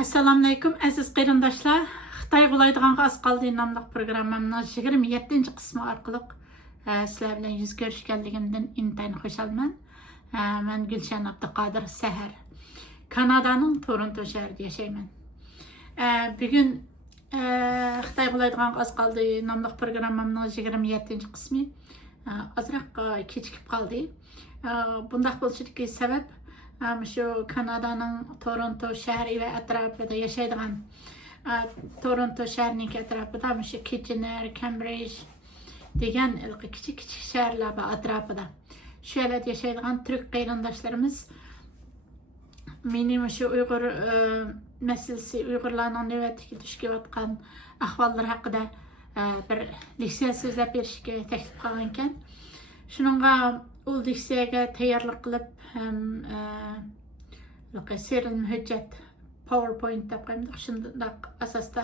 Assalamu alaykum aziz qarindoshlar. Xitoy qo'laydiganga az qoldi nomli programmamning 27-qismi orqali sizlar bilan yuz ko'rishganligimdan intayin xursandman. Men Gulshan Abduqodir Sahar. Kanadaning Toronto shahrida yashayman. Bugun Xitoy qo'laydiganga az qoldi nomli programmamning 27-qismi azroq kechikib qoldi. Bundaq bo'lishiga sabab şu Kanada'nın Toronto şehri ve etrafında yaşayan Toronto şehrinin etrafında şu Kitchener, Cambridge degan küçük şehirler var etrafında. Şu yerlerde yaşayan Türk qarindoshlarimiz benim şu Uyghur meselesi, Uyg'urlarning navbatga tushayotgan ahvollar haqida bir leksiya so'zlab berishga taklif qilgan ekan. Shuningga ul leksiyaga tayyorlik qilib serin hujjat PowerPoint deb qo'ydim. Shunday asosda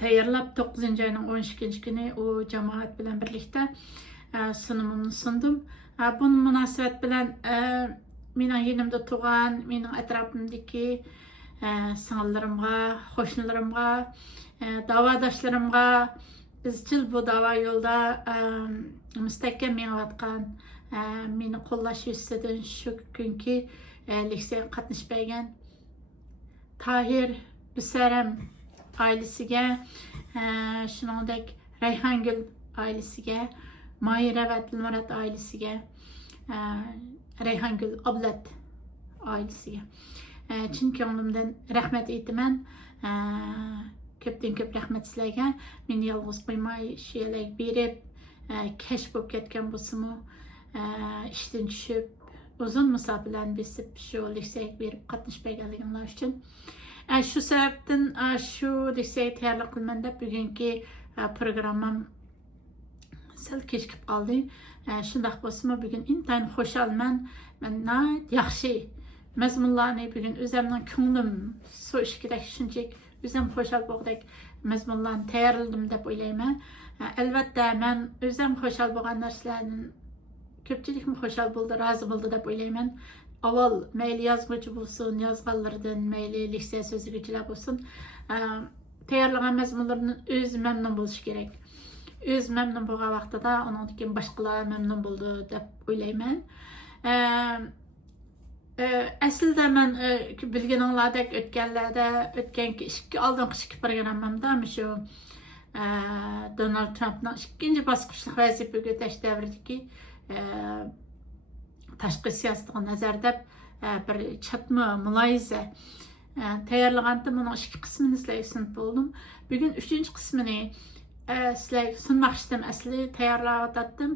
tayyorlab 9-oyning 12-kuni u jamoat bilan birlikda sunumimni sundum. Bu munosabat bilan mening yonimda turgan, mening atrofimdagi singillarimga, qo'shnilarimga, da'vodoshlarimga izchil bu da'vo yo'lda mustahkam mengayotgan meni qo'llash yuzasidan shu kunki leksiyaga qatnashmagan Tahir Bisaram ailesiga, shuningdek Rayhongul ailesiga, Mayra va Dilmurod ailesiga, Rayhongul Ablat ailesiga chin ko'nglimdan rahmat aytaman. Ko'pdan ko'p rahmat sizlarga. Meni yolg'iz qo'ymay shu yerga berib kashf bo'lib ketgan bo'lsa-mu, ishdan tushib uzun masofalarni besib shu leksiyaga berib qatnashmaganligimlar uchun shu sababdan shu leksiyaga tayyorlik qilman deb bugungi programmam sal kechikib qoldi. Shundaq bo'lsa-mu, bugun intayin xursandman. Men yaxshi mazmunlarni bugun o'zimning ko'nglim so'yishgidek shunchalik o'zim xursand bo'lgandek mazmunlarni tayyorladim deb o'ylayman. Albatta men o'zim xursand bo'lgan narsalarni ko'pchilikmi xursand bo'ldi, rozi bo'ldi deb o'ylayman. Avval mayli yozuvchi bo'lsin, yozganlardan mayli leksiya so'zlaguchilar bo'lsin, tayyorlagan mazmunlardan o'zi mamnun bo'lishi kerak. O'zi mamnun bo'lgan vaqtida undan keyin boshqalar mamnun bo'ldi deb o'ylayman. Aslida men bilganinglardek o'tganki oldingi programmamda shu Donald Trumpning ikkinchi bosqichli vazifaga o'tash davridagi tashqi siyosatga nazarda bir chatma muloyiza tayyorlaganda buni ikki qismini sizlarga sunib bo'ldim. Bugun 3-qismini sizlarga sunmoqchidim. Asli tayyorlayotgandim,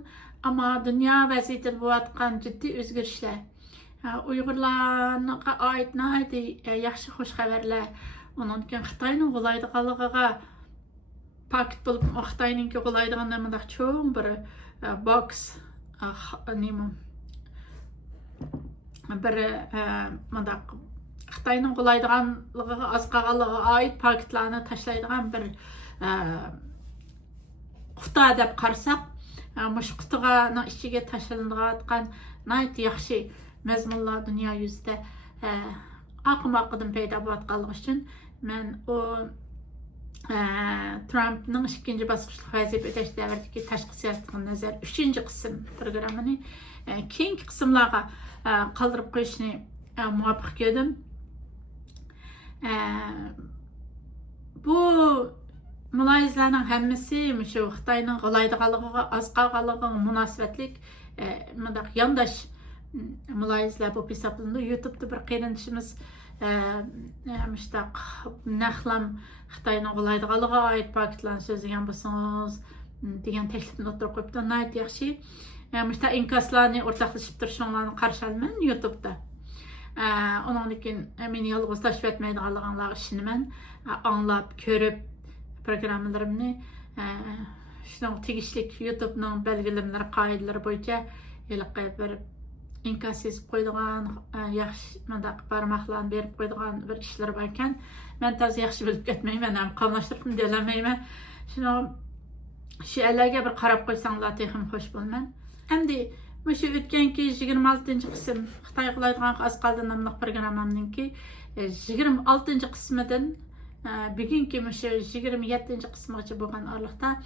ammo dunyo vaziyatida bo'layotgan jiddiy o'zgarishlar, Uyg'urlarga oid yaxshi xush xabarlar, undan keyin Xitoyning qo'laydiganligiga paket bo'lib, Xitoyning qo'laydigan cho'ng bir box bir Xitoyning qo'laydiganligiga oz qolganligiga oid paketlarni tashlaydigan bir quta deb qarasak, mush qutiga ichiga tashlanadigan yaxshi mazmunlar dunyo yuzida oqim-oqidan paydo bo'layotganligi uchun men u Trumpning ikkinchi bosqichli vazifa o'tash davridagi tashqi siyosatga nazar 3-qism programmani keyingi qismlarga qoldirib qo'yishni muvofiq ko'rdim. Bu muloyizalarning hammasi shu Xitoyning qo'laydiganligiga oz qolganligiga munosabatlik yondosh muloyizalar bo'lib hisoblanadi. YouTube'da bir qarindoshimiz mushtaq naqlam Xitoyning qo'laydiganligiga oid paketlarni so'zlagan bo'lsangiz degan taklifni o'tirib qo'yibdi. Nayt yaxshi. Mushtaq inkaslarni o'rtoqlashib turishinglarni qarshi olaman YouTube'da. Ondan keyin meni yolg'iz tashlab etmaydiganliginglarga ishonaman. Anglab, ko'rib programmalarimni shunday tegishli YouTube'ning belgilamalari, qoidalari bo'yicha bir inkas yozib qo'ydigan, yaxshi barmoqlarni berib qo'ydigan bir ishlar bor ekan. Men to'g'ri yaxshi bilib ketmayman, ham qamlashtirib deyolmayman. Shu yerlarga bir qarab qo'ysanglar, texim xush bo'lman. Endi Müş ötkenki 26-cı qism Xitay qılaydigan az qaldı namlıq programmamnınki 26-cı qismidan bugünkü müş 27-ci qismgacha bo'lgan arlıqda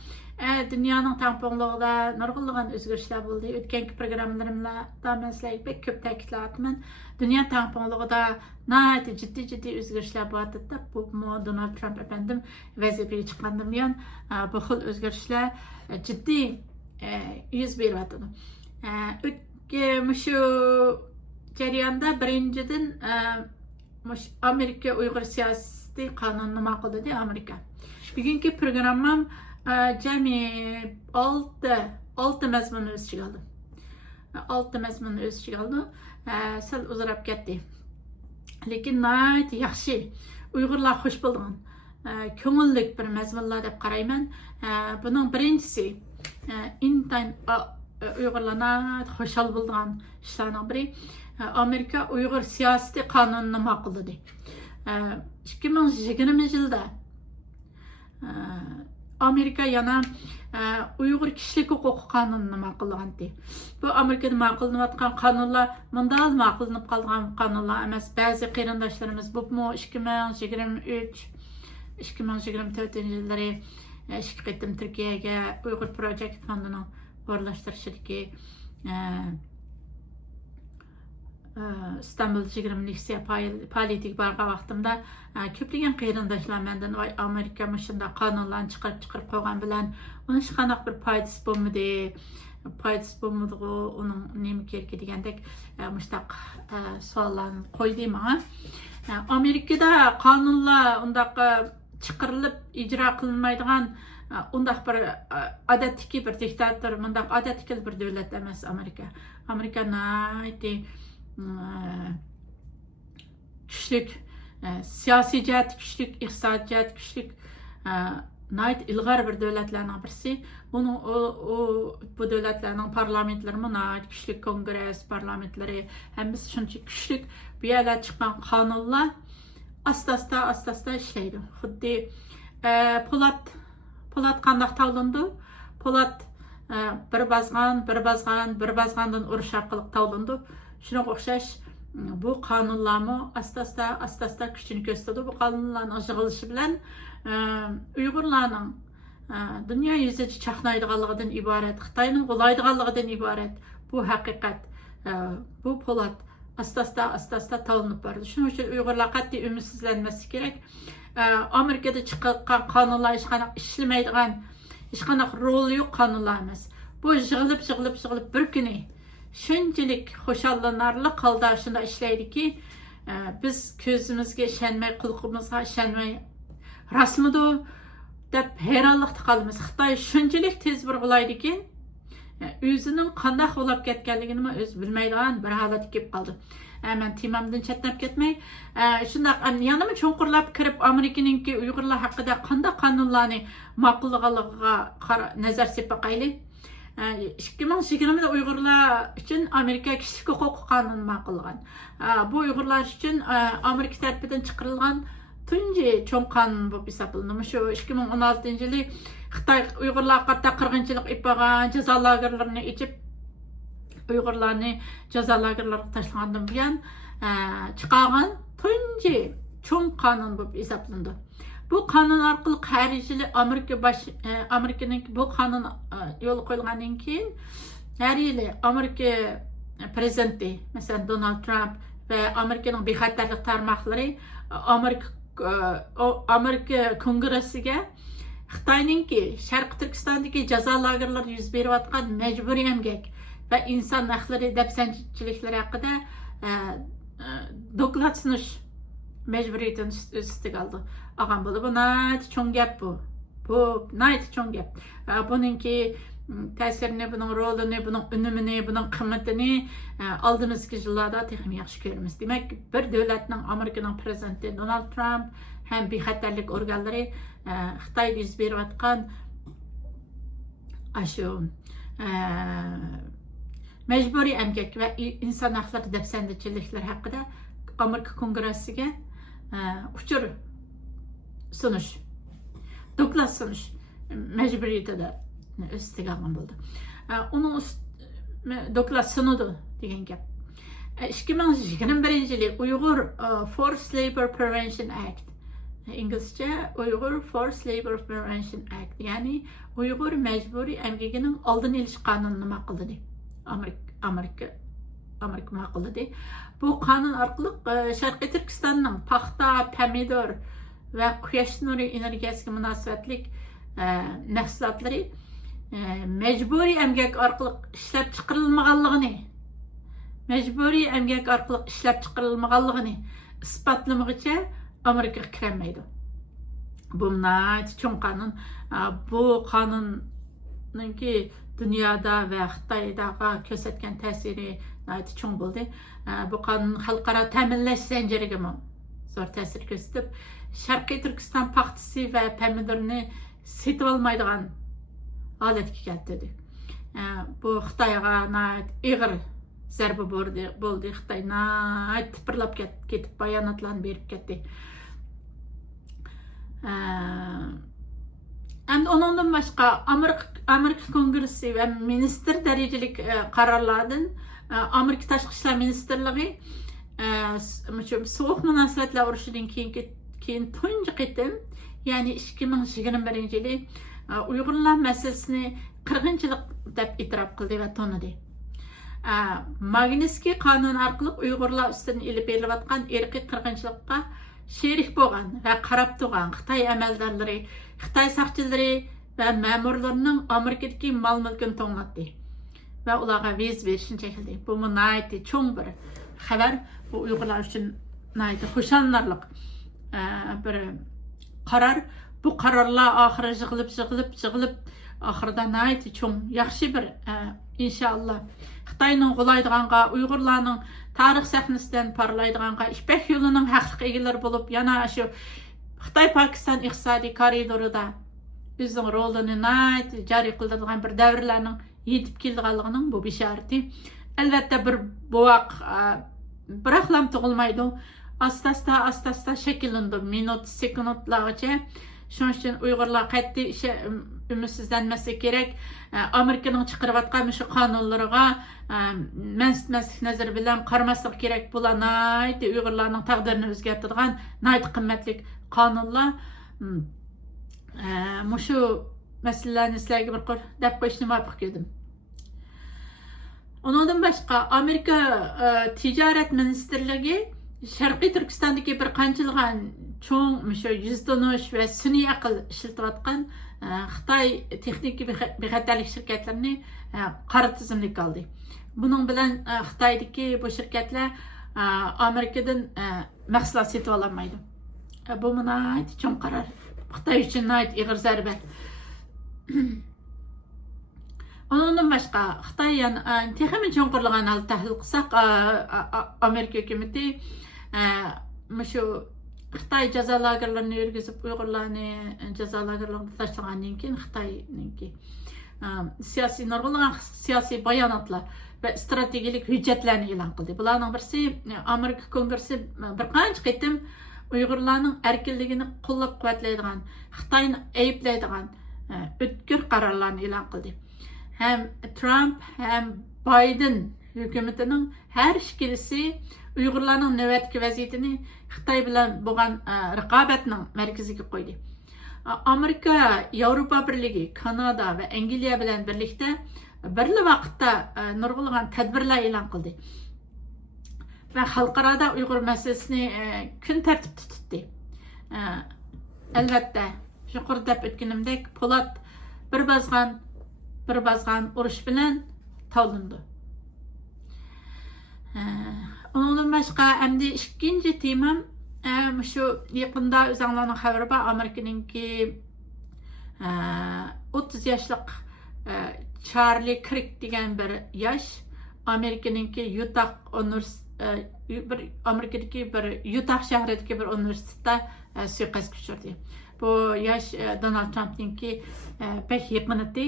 dünyanın tamponluğunda nurg'unlagan o'zgarishlar bo'ldi. O'tganki programmalarimda men sizlarga pek ko'p ta'kidlayapman. Dünya tamponluğunda nəhayət ciddi o'zgarishlar bo'lyapti. Bu Donald Trump efendim vazifeye chiqqandan buyon bu xil o'zgarishlar ciddi yüz beryapti. Şu jarayonda birinchidan Amerika Uyg'ur siyosiy qonunini ma'qul qildi Amerika. Bugungi programmam jami 6 mazmunni o'z ichiga oldi. 6 mazmunni o'z ichiga oldi. Sal uzrab ketdi. Lekin nəhayət yaxshi Uyg'urlar xush bo'lgan, ko'ngillik bir mazmunlar deb qarayman. Buning birinchisi intayin Uyg'urlarga xo'shal bo'lgan ishlarning biri Amerika Uyg'ur siyosiy qonunini ma'qulladi. 2020-yilda Amerika yana Uyg'ur kishilik huquq qonunini ma'qullagandi. Bu Amerikada ma'qullanayotgan qonunlar mundal ma'qullanib qolgan qonunlar emas. Ba'zi qarindoshlarimiz bu 2023-2024-yillari ikki qitim Turkiyaga Uyg'ur Project fondining o'rlashtirishidagi İstanbul 20 politik barga vaqtimda ko'plagan qarindoshlar mendan voy Amerika shunday qonunlarni chiqarib qo'ygan bilan uni hech qanday bir foydasi bo'lmadi uning nima keragi degandek mushtaq savollarni qo'ydi menga. Amerikada qonunlar undaq chiqarilib ijro qilinmaydigan undaq bir odatdagi bir diktator, undaq odatdagi bir davlat emas Amerika. Amerika güçlük, siyasi cihat güçlük, iqtisadi cihat güçlük, ilgar bir devletlerden birisi. Bu devletlerden parlamentleri güçlük, kongres parlamentleri, hem biz şunca güçlük bir yerler çıkan kanunlar asta işleydi. Xuddi Polat qandaq tavlandı. Polat bir bazgandan uruş arqılıq tavlandı. Şuna o'xshash bu qonunlarni asta kuchini ko'rsatdi. Bu qonunlarning yig'ilishi bilan Uyg'urlarning dunyo yuzida chaqnaydiganligidan iborat, Xitoyning qo'laydiganligidan iborat. Bu haqiqat. Bu Polat asta tavlanib bordi. Shuning uchun Uyg'urlar qat'iy umidsizlanmaslik kerak. Amerikada chiqqan qonunlar hech qanday ishlamaydigan, hech qanday roli yo'q qonunlar emas. Bu yig'ilib bir kuni shunchalik xushallanarli holda shunda ishlaydi ki biz ko'zimizga ishonmay, quloqimizga ishonmay rasmidi deb hayronlikda qolamiz. Xitoy shunchalik tez bir bo'laydiki, o'zining qanday bo'lib ketganligini o'zi bilmaydigan bir holatga kelib qoldi. Men temamdan chetnab ketmay, shundaq yana cho'nqurlab kirib Amerikaninki Uyg'urlar haqida qanday qonunlarni ma'qullaganligiga nazar sepaqayli. 2020'da Uyg'urlar uchun Amerika kishilik huquq qonuni ma'qullagan. Bu Uyg'urlar uchun Amerika tarafidan chiqarilgan tunji cho'ng qonun bo'lib hisoblanadi. Shu 2016-yili Xitoy Uyg'urlarga qarata qirg'inchilik qilgan jazo lagerlarini ichib Uyg'urlarni jazo lagerlariga tashlagandan buyon chiqargan tunji cho'ng qonun bo'lib hisoblanadi. Bu qonun orqali har yili Amerikaning bu qonun yo'l qo'yilgandan keyin har yili Amerika prezidenti, masalan Donald Trump va Amerikaning bexatarlik tarmoqlari Amerika kongressiga Xitoyningki Sharqi Turkistondagi jazo lagerlarida yuz berayotgan majburiy emgak va inson haqlari dafsanchiliklar haqida doklad sunish mecburiyetini üstüge aldı. Ağam buldu. Bu nayet çoğun gap bu. Bu nayet çoğun gap. Bununki təsirini, bunun rolunu, bunun önümünü, bunun kıymetini aldığımızki yıllarda texim yaxşı görürüz. Demek bir devletinin Amerika'nın prezidenti Donald Trump hem bexatarlik organları Xitayda yüz beriyotgan aşı mecburi emgak ve insan hakları dafsandachiliklar haqida Amerika kongressiga uchur sunish, doklad sunish majburiyatida üstüge algan bo'ldi. Onun doklad sunudu degan gap. 2021 yılı Uyghur Forced Labor Prevention Act, İngilizce Uyghur Forced Labor Prevention Act, yani Uyghur mecburi emgeginin aldın iliş kanununu maqıldı. Amerika maqıldı. Bu kanun arkalık Şarkı Türkistan'ın paxta, pomidor ve quyosh nuri enerjisiga munosabatlik mahsulotları mecburi emgek arkalık ishlab chiqarilmaganligini ispatlamagicha Amerikaga kirolmaydi. Bu cho'ng qonun. Bu qonunninki dunyoda va Xitoydaga ko'rsatgan ta'siri cho'ng bo'ldi. Bu qonun xalqaro ta'minlash zanjiriga zo'r ta'sir ko'rsatib, Sharqiy Turkiston paxtasi va pomidorni setib olmaydigan holatga keltirdi. Bu Xitoyga ig'ir zarba bo'ldi. Xitoy tipirlab ketib bayonotlarni berib ketdi. Endi onundan başqa Amerika Kongresi ve minister dereceli kararlardan Amerika Tashqi ishlar ministerligi so'q munosabatlar urushidan keyin tunji qitim, ya'ni 2021 yili Uyg'urlar masalasini qirg'inchilik deb e'tirof qildi va tonidi. Magnitsky qonun orqali Uyg'urlar ustidan ilib berilayotgan irqiy qirg'inchilikqa sherik bo'lgan va qarab turgan Xitoy amaldorlari, Xitoy saqchilari va ma'murlarning Amerikadagi mol-mulkini to'nglatdi va ularga viz berishni chekildi. Bu nihoyatda cho'ng bir xabar. Bu Uyg'urlar uchun nihoyatda xushallanarli bir qaror. Bu qarorlar oxiri yig'ilib oxirida nihoyatda cho'ng yaxshi bir inshaalloh Xitoyning g'o'laydiganga, Uyg'urlarning tarix sahnasidan parlaydiganga, ipak yo'lining haqliq egalari bo'lib, yana shu Xitoy-Pokiston iqtisodiy koridorida o'zining rolini joriy qiladigan bir davrlarning yetib kelganligining bu bishorati. Albatta bir bovoq biraqlam tug'ilmaydi. Asta-asta shakllandi. Minut, sekundlargacha. Shuning uchun Uyg'urlar qat'iy ümidsizlanmasi kerak. Amerikaning chiqarayotgan shu qonunlariga mansitmaslik nazari bilan qaramaslik kerak bo'ladi. Uyg'urlarning taqdirini o'zgartiradigan nihoyat qimmatli qonunlar. Shu masalalarni sizlarga bir qor deb qo'yishni muvaffaq edim. Ondan başqa Amerika tijorat ministerligi Sharqiy Turkistondagi bir qanchilgan cho'ng yuzdonish va sun'iy aql ishlatayotgan Xitoy texnik bexatarlik shirkatlarini qora tizimlikka oldi. Buning bilan Xitoydagi bu shirkatlar Amerikadan mahsulot setib ololmaydi. Bu nihoyat cho'ng qaror. Xitoy uchun nihoyat ig'ir zarba. Ondan başqa Xitoy texnik cho'nqirlagan hal tahlil qilsak, Amerika hukumati shu Xitoy jazo lagerlarini yurgizib, Uyg'urlarni jazo lagerlarida tashlagandan keyin Xitoyninki siyosiy nurg'ulg'an siyosiy bayonotlar va strategik hujjatlarni e'lon qildi. Bularning birisi Amerika Kongresi bir qancha qitim Uyg'urlarning erkinligini qo'llab-quvvatlaydigan, Xitoyni ayblaydigan o'tkir qarorlarni e'lon qildi. Hem Trump hem Biden hükümetinin her ikilisi Uyg'urlarning navbatgi vaziyatini Xitoy bilan bo'lgan raqobatning markaziga qo'ydi. Amerika, Yevropa Birligi, Kanada va Angliya bilan birlikda birli vaqtda nurg'ulg'an tadbirlar e'lon qildi. Va xalqaro Uyg'ur masalasini kun tartibda tutdi. Albatta, yuqorida o'tganimdek Po'lat bir bazgan urush bilan tavlandi. Ondan başqa endi ikkinchi temam shu yaqinda o'zinglarning xabari bor, Amerikaninki 30 yoshlik Charlie Kirk degan bir yosh Amerikaninki Amerikadagi bir Utah shahridagi bir universitetda suiqasdga uchradi. Bu yosh Donald Trumpninki pek yaqin edi.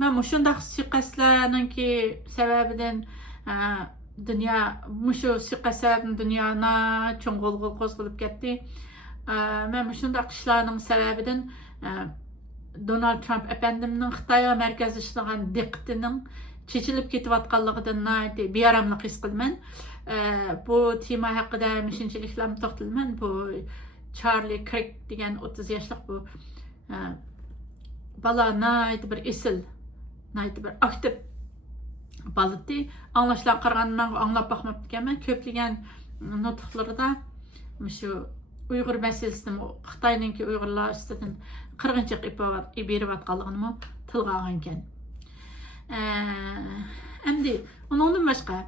Ben shunday suiqasdlarninki sababidan dünya şu suiqasd sababidan dunyoni cho'ng g'ulg'ul qo'zg'alib ketdi. Men shunday ishlarning sababidan Donald Trump efendimning Xitoyga markazlashgan diqqatining chechilib ketayotganligidan bearamlik his qilaman. Bu tema haqida shunchaliklam to'xtalman. Bu Charlie Kirk degan 30 yoshlik bu bala bir esil, bir aktiv balati. Anlaşılan qarğandan anlap baxmaptı ekanman. Köpligen nutqlarida shu Uyghur meselesini, Xitoyninki Uyg'urlar ustidan qirg'inchilik berib atganligini tilga olgan ekan. Endi undan boshqa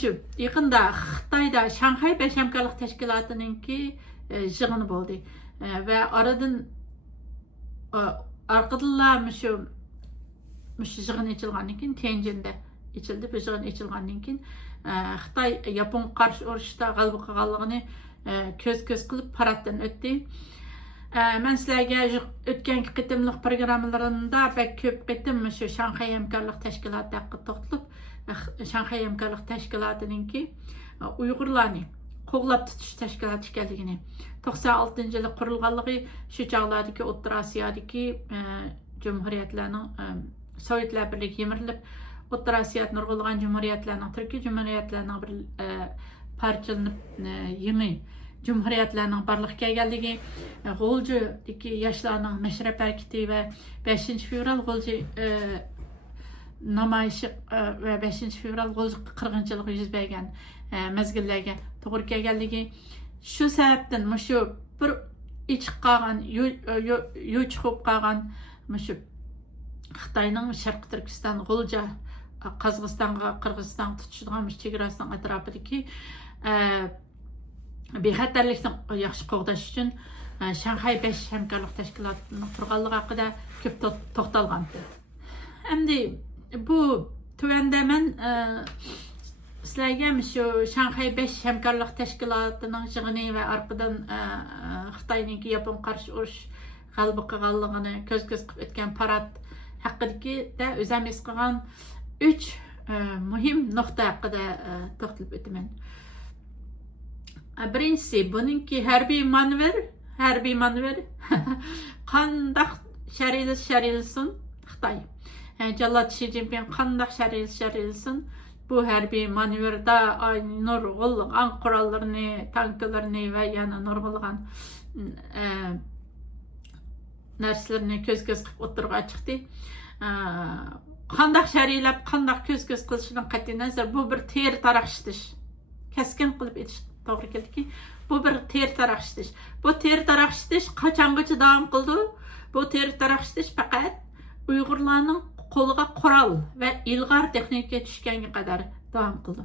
shu yaqinda Xitoyda Shanxay besh hamkorlik tashkilotininki yig'ini bo'ldi va arqadan shu yig'in ochilgandan keyin Tianjinda ochildi. Bu yig'in ochilgandan keyin Xitoy Yapon qarshi urushda g'alaba qilganligini ko'z qilib paraddan o'tdi. Men sizlarga o'tgan qitimliq programmalarimda bak ko'p qitim shu Shanxay hamkorlik tashkiloti haqida to'xtalib, Shanxay hamkorlik tashkilotininki Uyg'urlarni qo'llab tutish tashkiloti ekanligini, 96-yili qurilganligi shu chog'lardagi O'rta Osiyodagi jumhuriyatlarning Sovetlar birligi yemirilib, O'rta Osiyodni nurg'ulg'an jumhuriyatlarning, Turkiy jumhuriyatlarning bir parchalanib yangi jumhuriyatlarning barliqqa kelganligi, G'o'ljidagi yoshlarning mashrab harakati va 5-fevral G'o'lji namoyishi va 5-fevral G'o'lji qirg'inchiligi yuz bergan mezgillarga to'g'ri kelganligi, shu sababdan shu bir ichiq qolgan, yo'chiqib qolgan shu Xitoyning Sharq Turkiston, G'o'lja, Qozog'istonga, Qirg'izistonga tutishadigan chegarasining atrofidagi bexatarlikni yaxshi qo'g'dash uchun Shanxay 5 hamkorlik tashkilotining qurganligi haqida ko'p to'xtalgan. Endi bu tuvanda men sizlarga shu Shanxay 5 hamkorlik tashkilotining yig'ini va orqadan Xitoyning Yapon qarshi urush g'alaba qilganligini ko'z qilib o'tgan parad haqidagi o'zim his qilgan 3 muhim nuqta haqida to'xtalib o'taman. Birinchisi, buningki harbiy manevr qandaq sharilsin Xitoy. Jallat Xi Jinping qandaq sharilsin bu harbiy manevrda nurg'ulg'an qurollarni, tanklarni va yana nurg'ulg'an narsalarni ko'z qilib o'tirg'a chiqdi. Qandaq sharilab, qandaq ko'z qilishidan qat'iy nazar bu bir ter taraqshitish. Keskin qilib aytish to'g'ri keldiki, bu bir ter taraqshitish. Bu ter taraqshitish qachongacha davom qildi? Bu ter taraqshitish faqat Uyg'urlarning qo'liga qurol va ilg'or texnika tushganga qadar davom qildi.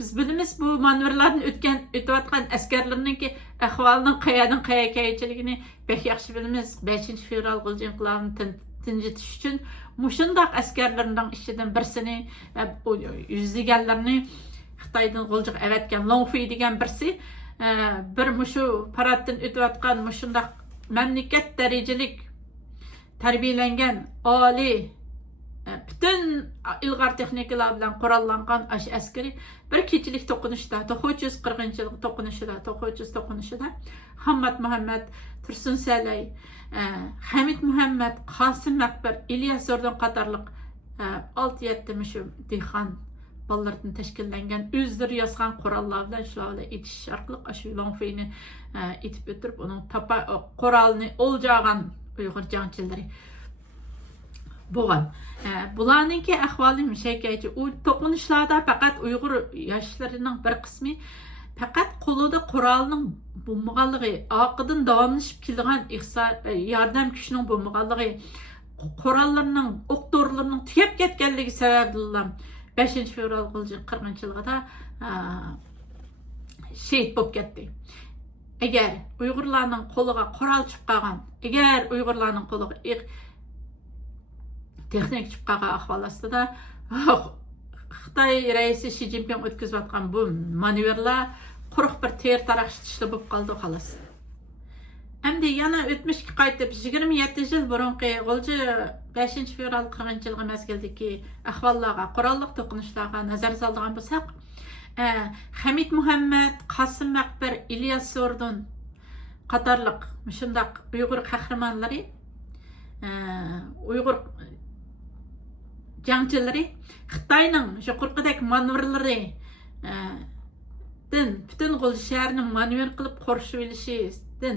Biz bilamiz, bu manevrlarni o'tayotgan askarlarninki ahvolining qayadan qayerga ketganligini bek yaxshi bilamiz. 5-fevral G'o'lji inqilobini tinchitish uchun mushundaq askarlarning ichidan birsini yuzlaganlarni Xitoydan G'o'ljiga avatgan Longfei degan birsi bir mushu paraddan o'tayotgan mushundaq mamlakat darajalik tarbiyalangan oliy bütün ilg'or texnikalar bilan qurollangan askari bir kechilik to'qinishda, 940-yil to'qinishida Hamad Muhammad, Tursun Salay, Hamid Muhammad, Qosim Akbar, İlyas Zordon qatorliq 6-7 mushu dehqon bolalardan tashkillangan o'zlari yozgan qurollar bilan shularni etish orqali shu Longfeyni etib o'tirib, uning qurolni o'ljagan Uyg'ur jangchilari bo'lgan. Bularninki ahvoli mushakaychi. U to'qinishlarda faqat Uyg'ur yoshlarining bir qismi faqat qo'lida qurolning bo'lmaganligi, oqidan davomlashib kelgan yordam kuchining bo'lmaganligi, qurollarning, o'q-dorilarning tugab ketganligi sababli 5-fevral G'o'lji qirg'inchiligida shahid bo'lib ketdi. Agar Uyg'urlarning qo'liga qurol tushib qolgan, agar Uyg'urlarning qo'liga texnik tushib qolgan ahvol ostida Xitoy raisi Xi Jinping o'tkazayotgan bu manevrlar quruq bir ter taraqshitishli bo'lib qoldi xolos. Endi yana o'tmishga qaytib 27 yil burungi G'o'lji 5-fevral qirg'inchiligi mezgildagi ahvollarga, qurolliq to'qinishlarga nazar soladigan bo'lsak, Hamid Muhammad, Qosim Akbar, İlyas Zordon qatorliq shundaq Uyg'ur qahramonlari Uyg'ur jangchilari Xitoyning yuqorqidek manevрлары bütün G'ulji shahrining manevr qilib qo'rishib olishidan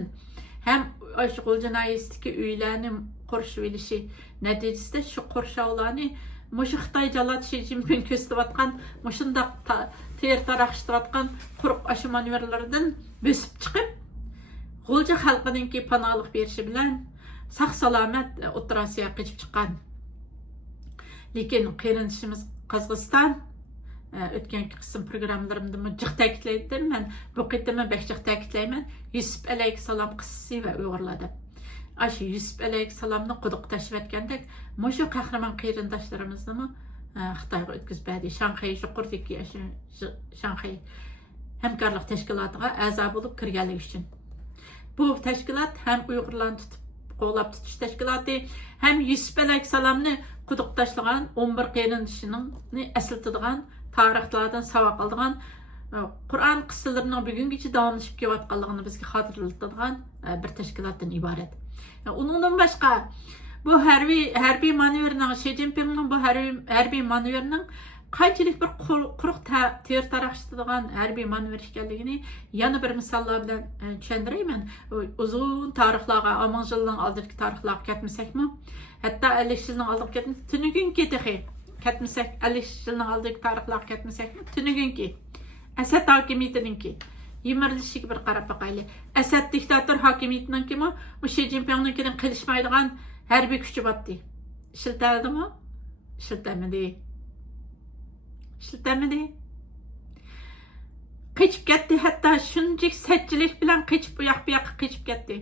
ham shu G'ulji noyisdagi uylarni qo'rishib olishi natijasida shu qo'rshovlarni mushu Xitoy Jallat Shi Jinping ko'rsatayotgan mushundaq ter taraqishtirayotgan quruq ashu manevrlardan bosib chiqib G'ulji xalqininki panohlik berishi bilan saq salomat O'rta Osiyoga qochib chiqqan. Lekin qarindoshimiz Qozog'iston o'tgan qism programmalarimda jiq ta'kidlaydim. Men bu qitimni bek jiq ta'kidlayman. Yusuf alayhissalom qissasi va Uyg'urlarda. Aşı Yusuf alayhissalomni quduq tashib etgandek, mushu qahramon qarindoshlarimizni Xitoyga o'tkazbadi. Shanxay yuqoridagi Shanxay hamkorlik tashkilotiga a'zo bo'lib kirganligi uchun. Bu tashkilot ham Uyg'urlarni tutib qo'llab tutish tashkiloti, ham Yusuf alayhissalomni quduq tashlagan 11 qarindoshining aslatadigan tarixlardan savoq oladigan Qur'on qissalarining bugungacha davomlashib kelayotganligini bizga xotirlatadigan bir tashkilotdan iborat. Undan boshqa bu harbiy manevrning Shi Jinpingning bu harbiy manevrning qanchalik bir quruq ter taraqishtiradigan harbiy manevr ekanligini yana bir misollar bilan tushuntirayman. Uzun tarixlarga, 10 yilning oldingi tarixlarga ketmasakmi, hatto 50 yilning oldingi ketmasak, tunugunki ketmasak, 50 yilning oldingi tarixlarga ketmasakmi, tunugunki Asad hokimiyatiningki yimirilishiga bir qarab boqaylik. Asad diktator hokimiyatininki bu Shi Jinpingninkidan qilishmaydigan harbiy kuchi botdi. Ishiltadimi? Ishiltamidi. Qochib ketdi, hatto shunchalik satchilik bilan qochib bu yoqqa qochib ketdi.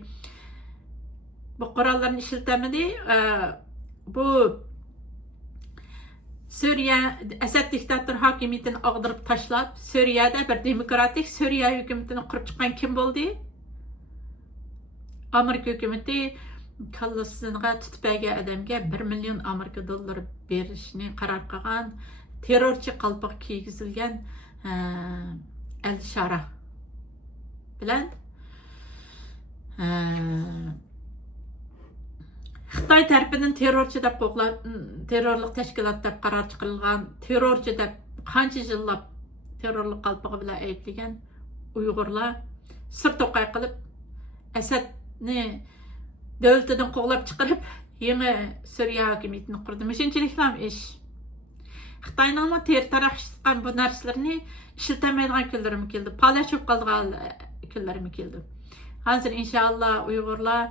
Bu qurollarni ishiltamidi. Bu Suriye Asad diktator hokimiyatini ag'dirib tashlab, Suriyada bir demokratik Suriye hukumatini qurib chiqqan kim bo'ldi? Amerika hukumati kallasiniga tutib bergan odamga 1 million Amerika dollari berishni qaror qilgan terrorchi qalpoq kiygizilgan Al-Shara bilan Xitoy tarafidan terrorchi deb qo'qlab, terrorlik tashkilot deb qaror chiqarilgan, terrorchi deb qancha yillab terrorlik qalpog'i bilan ayblagan Uyg'urlar sir to'qay qilib Asadni davlatidan qo'g'lab chiqarib, yangi Suriya hukumatini qurdi. Shunchaliklam ish. Xitoyning ter taraqishtirgan bu narsalarni ishlamaydigan kunlarim keldi. Palashib qolgan kunlarim keldi. Hozir inshaalloh Uyg'urlar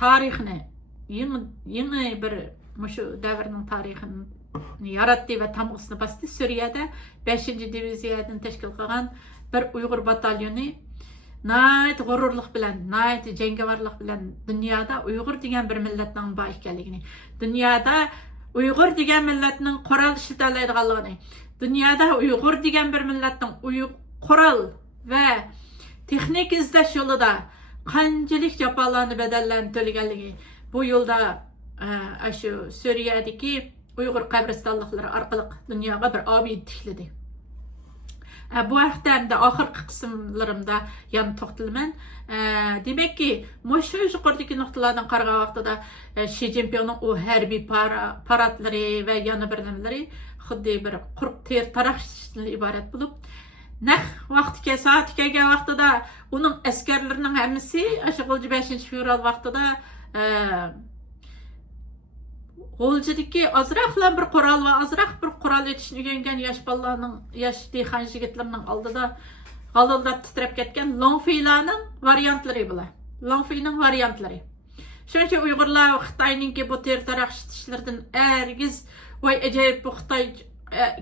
tarixini yeni bir mushu davrning tarixini yaratdi va tamg'isini bosdi. Suriyada 5-diviziyadan tashkil qilgan bir Uyg'ur batalyoni nayt g'ururlik bilan, nayt jangovarlik bilan dunyoda Uyg'ur degan bir millatning bor ekanligini, dunyoda Uyg'ur degan millatning qurol ishlataoladiganligini, dunyoda Uyg'ur degan bir millatning qurol va texnik izlash yo'lida qanchalik jafolarni badallarni to'laganligi bu yo'lda shu Suriyadagi Uyg'ur qabristonliklari orqali dunyoga bir obid tikladi. Bu haqda oxirgi qismlarimda yana to'xtalman. Demakki, mushu yuqoridagi nuqtalardan qaragan vaqtida Shi Jinpingning u harbiy paradlari va yana bir nimalari xuddi bir quruq ter taraqishdan iborat bo'lib, naq vaqtga soat kelgan vaqtida uning askarlarining hammasi o'sha 5-fevral vaqtida G'uljidagi ozroqlar bir qurol va ozroq bir qurol etishni o'rgangan yosh bolalarning, yosh dehqon yigitlarning oldida g'alallab titrab ketgan Longfeylarning variantlari bular. Longfeyning variantlari. Shuning uchun Uyg'urlar Xitoyningki bu ter taraqishlardan ergiz voy ajoyib bu Xitoy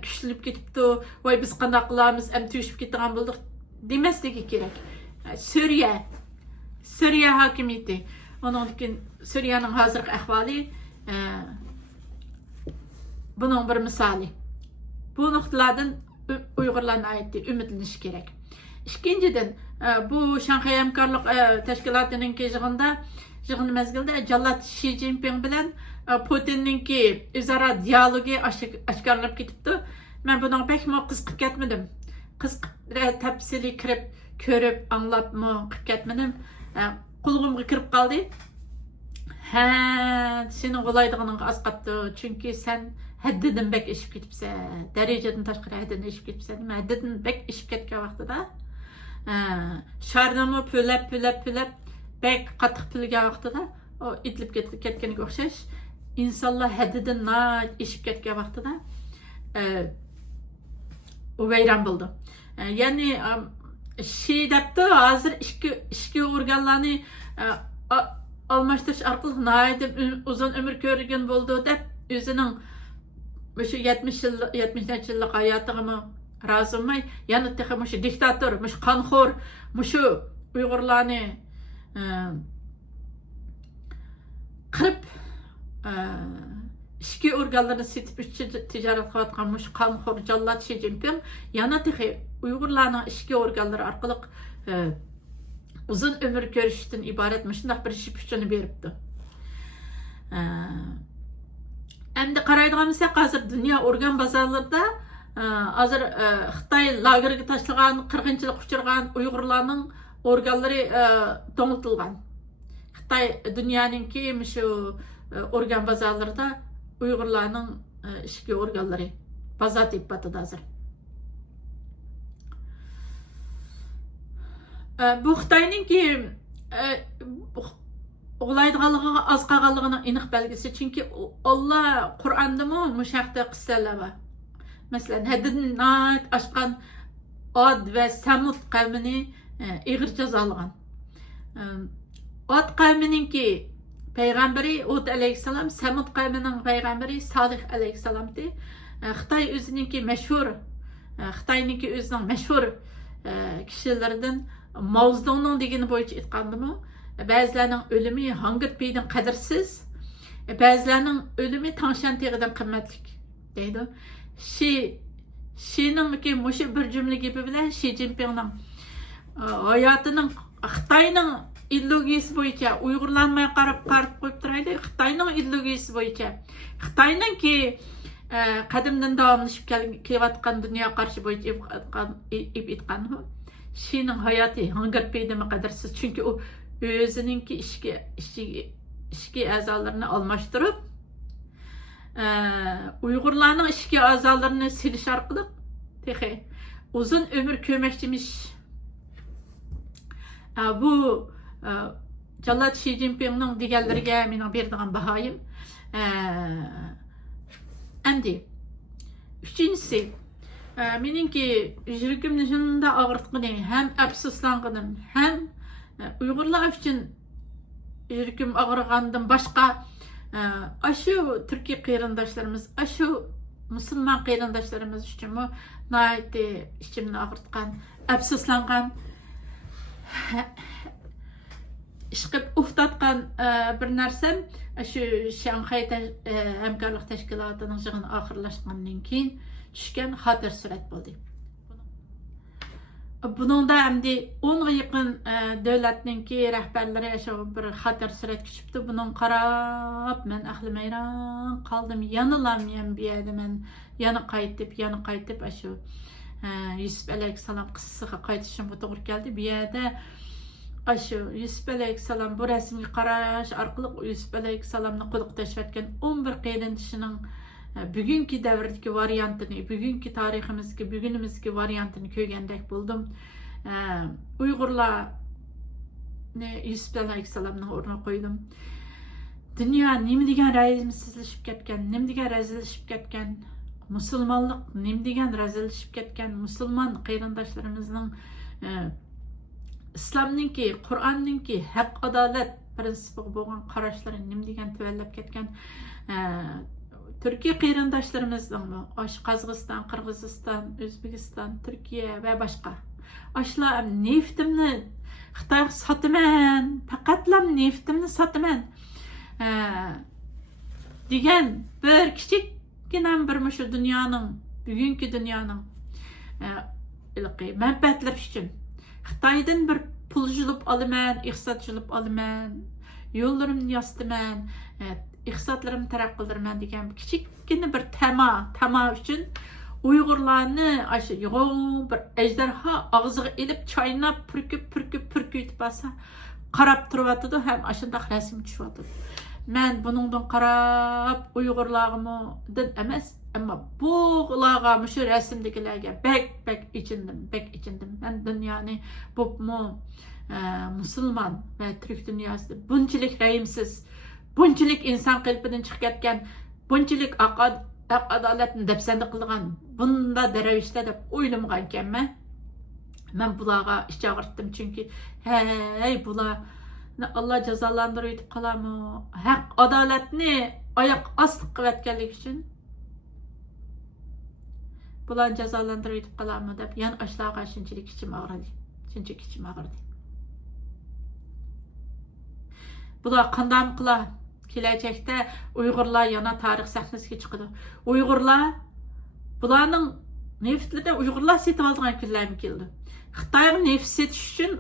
kuchlanib ketibdi, voy biz qanday qilamiz, am tushib ketgan bo'ldik demasligi kerak. Suriya hokimiyati, undan keyin Suriyaning hozirgi ahvoli bunun bir misali. Bu nuqtalardan Uyg'urlarga aytdi, umidlanish kerak. Ikkinchidan, bu Shanxay hamkorlik tashkilotining yig'in mezgilida Jallat Shi Jinping bilan Putinninki o'zaro dialogi oshkorlab ketibdi. Men bundan pek qiziqib ketmadim. Qiziqib tafsiliy kirib, ko'rib, anglabmi ketmadim. Qulog'imga kirib qoldi. Senin qolaydiğının az qatdı. Çünkü sen haddidan bek ishib ketibsa, darajadan tashqari haddidan ishib ketibsa, nima haddidan bek ishib ketgan vaqtida sharnimi pulab bek qattiq pulgan vaqtida o itilib ketganiga o'xshash insonlar haddidan ishib ketgan vaqtida u vayron bo'ldi. Ya'ni debdi hozir ishki organlarni almashtirish orqali nihoyatda uzun umr ko'rgan bo'ldi deb o'zining shu 70 yillik hayotiga rozi bo'lmay, yana shu diktator, shu qonxo'r, shu Uyg'urlarni qirib ishki organlarni setib tijorat qilayotgan shu qonxo'r jallod Shi Jinping yana Uyg'urlarning ishki organlari orqali uzun umr ko'rishdan iborat shunday bir ish kuchini beribdi. Endi qaraydigan bo'lsak, hozir dunyo organ bozorlarida hozir Xitoy lagerga tashlagan, qirg'inchilik uchirgan Uyg'urlarning organlari to'ng'itilgan. Xitoy dunyoninki shu organ bozorlarida Uyg'urlarning ishki organlari bozor deb atadi hozir. Bu Xitoyninki o'g'laydiganligiga oz qolganligining aniq belgisi, chunki Alloh Qur'ondami mushaqda qissalar bor. Masalan, haddidan oshgan Od va Samud qavmini ig'ir jazolagan. Od qavmininki payg'ambari Ud alayhissalom, Samud qavmining payg'ambari Solih alayhissalomdi. Xitoy o'zininki mashhur, Xitoyninki o'zining mashhur kishilaridan Mao Zedongning degani bo'yicha aytgandimi, ba'zilarning o'limi Hangirpiydan qadrsiz, ba'zilarning o'limi Tangshan teg'idan qimmatlik deydi. Shininki mushu bir jumla gapi bilan Shi Jinpingning hayotining Xitoyning ideologiyasi bo'yicha Uyg'urlanmay qarab qo'yib turaydi. Xitoyning ideologiyasi bo'yicha Xitoyningki qadimdan davomlashib kelayotgan dunyo qarshi bo'yicha aytgan Shining hayoti Hangirpiydan qadrsiz, chunki u o'zininki ishki a'zolarini almashtirib Uyg'urlarning ishki a'zolarini silish orqali uzun umr ko'rmoqchimish. Bu jallod Shi Jinpingning deganlariga mening beradigan bahoyim. Endi uchinchisi, meningki yuragimni shunda og'ritqani, ham afsuslanganim, ham Uyg'urlar uchun yuragim og'rigandan boshqa shu Turkiy qarindoshlarimiz, shu musulmon qarindoshlarimiz uchun nihoyat ichimni og'ritgan, afsuslangan, ishqib uxtatgan bir narsam shu Shanxay hamkorlik tashkilotining yig'ini oxirlashgandan keyin tushgan xotir surat bo'ldi. Buningda endi 10 ga yaqin davlatninki rahbarlari shu bir xotir surat tushibdi. Buning qarab men ahlim hayron qoldim. Yanilamayam bu yerda men yana qaytib shu Yusuf alayhissalom qissasiga qaytishim to'g'ri keldi. Bu yerda shu Yusuf alayhissalom bu rasmga qarash orqali Yusuf alayhissalomni qo'liq tashlatgan 11 qarindoshining bugungi davrdagi variantini, bugungi tariximizga, bugunimizga variantini ko'rgandek bo'ldim. Uyg'urlarni Yusuf alayhissalomning o'rniga qo'ydim. Dunyo nima degan razilsizlashib ketgan, nima degan razilashib ketgan, musulmonlik nima degan razilashib ketgan, musulmon qarindoshlarimizning islomninki, Qur'onninki haq adolat prinsipiga bo'lgan qarashlari nima degan tuvallab ketgan. Türkiye qarindoshlarimizding Qozog'iston, Qirg'iziston, O'zbekiston, Turkiya va boshqa. Ashlar neftimni Xitoyga sotaman, faqatlam neftimni sotaman degan bir kichikgina bir shu dunyoning, bugungi dunyoning manfaatlari uchun Xitoydan bir pul yulib olaman, iqtisod yulib olaman, yo'llarimni yostaman, iqtisodlarimni taraqqiy qildiraman degan kichikgina bir tama uchun Uyg'urlarni shu yo'q bir ejderha og'ziga ilib chaynab purkib yutib olsa qarab turyotdi ham shunday rasm tushyotdi. Мен buningdan qarab Uyg'urlarga emas, ammo bularga mushu rasmdagilarga bek ichindim. Men dunyoni bu musulmon va Türk dunyosida bunchalik rayimsiz, bunchalik inson qalbidan chiqib ketgan, bunchalik adolatni dafsanda qilgan bunda daravishda deb o'ylamagan ekanman. Men bularga ish og'ritdim, chunki hey bular Allah jazolantirib yetib qolarmi? Haq adolatni oyoq osti qilib etganlik uchun bularni jazolantirib yetib qolarmi deb yana ashlarga shunchalik ichim og'ridi. Bular qanday qilar? Kelajakda Uyg'urlar yana tarix sahnasiga chiqadi. Uyg'urlar bularning neftlarni Uyg'urlar setib olgan kunlarga keldi. Xitoyga neft setish uchun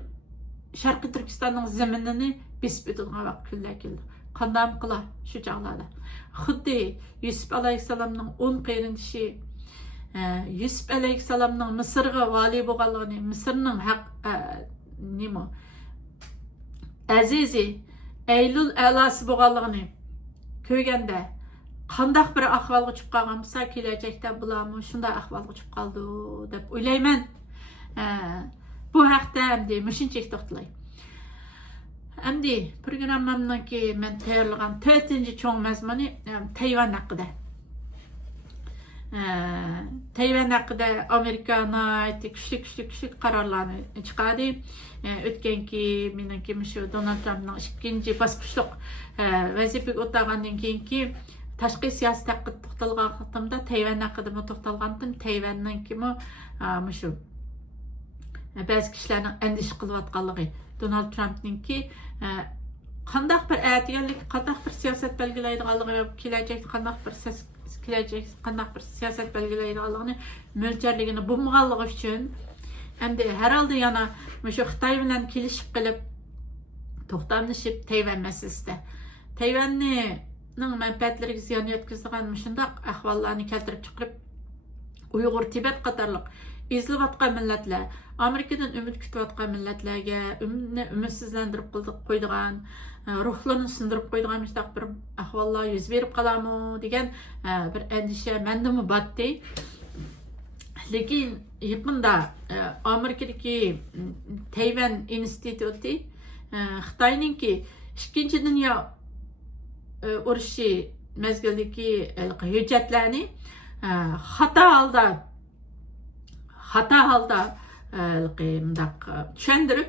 Sharqiy Turkistonning zaminini besib o'tgan vaqt kunlar keldi. Qanday qilar shu chog'larda? Xuddi Yusuf alayhissalomning 10 qarindishi Yusuf alayhissalomning Misrga vali bo'lganligini, Misrning haq nima azizi Eylül əlası bo'lganligini ko'rganda qandaq bir ahvolga tushib qolgan bo'lsa, kelajakda bularmi shunday ahvolga tushib qoldi deb o'ylayman. Bu haqda endi mushunchalik to'xtalay. Endi programmamniki men tayyorlagan 4-cho'ng mazmuni Tayvan haqida. Tayvan haqida Amerika kuchli qarorlarni chiqardi. O'tganki meniki shu Donald Trumpning 2-chi bosqichliq vazifaga o'tgandan keyinki tashqi siyosat haqida to'xtalganimda Tayvan haqida to'xtalgandim. Tayvanninki shu ba'zi kishilarning andish qilayotganligi, Donald Trumpninki qandaq bir aytganlik, qandaq bir siyosat belgilaydiganligi va kelajakda qandaq bir siyosat belgilaydiganligini mo'ljalligini bo'lmaganligi uchun endi herhalde yana shu Xitoy bilan kelishib qilib to'xtamlashib Tayvan masalasida Tayvanning manfaatlariga ziyon yetkazadigan shundaq ahvollarni keltirib chiqarib Uyg'ur, Tibet qatorliq izlayotgan millatlar, Amerikadan umid kutayotgan millatlarga umidsizlantirib qo'ydigan, ruhlarini sindirib qo'ydigan mustaq bir ahvollar yuz berib qolarmi degan bir andisha mendami batdi. Lekin yaqinda Amerikadagi Tayvan instituti Xitoyninki 2-chi dunyo urushi mezgildagi hujjatlarni xato holda tushundirib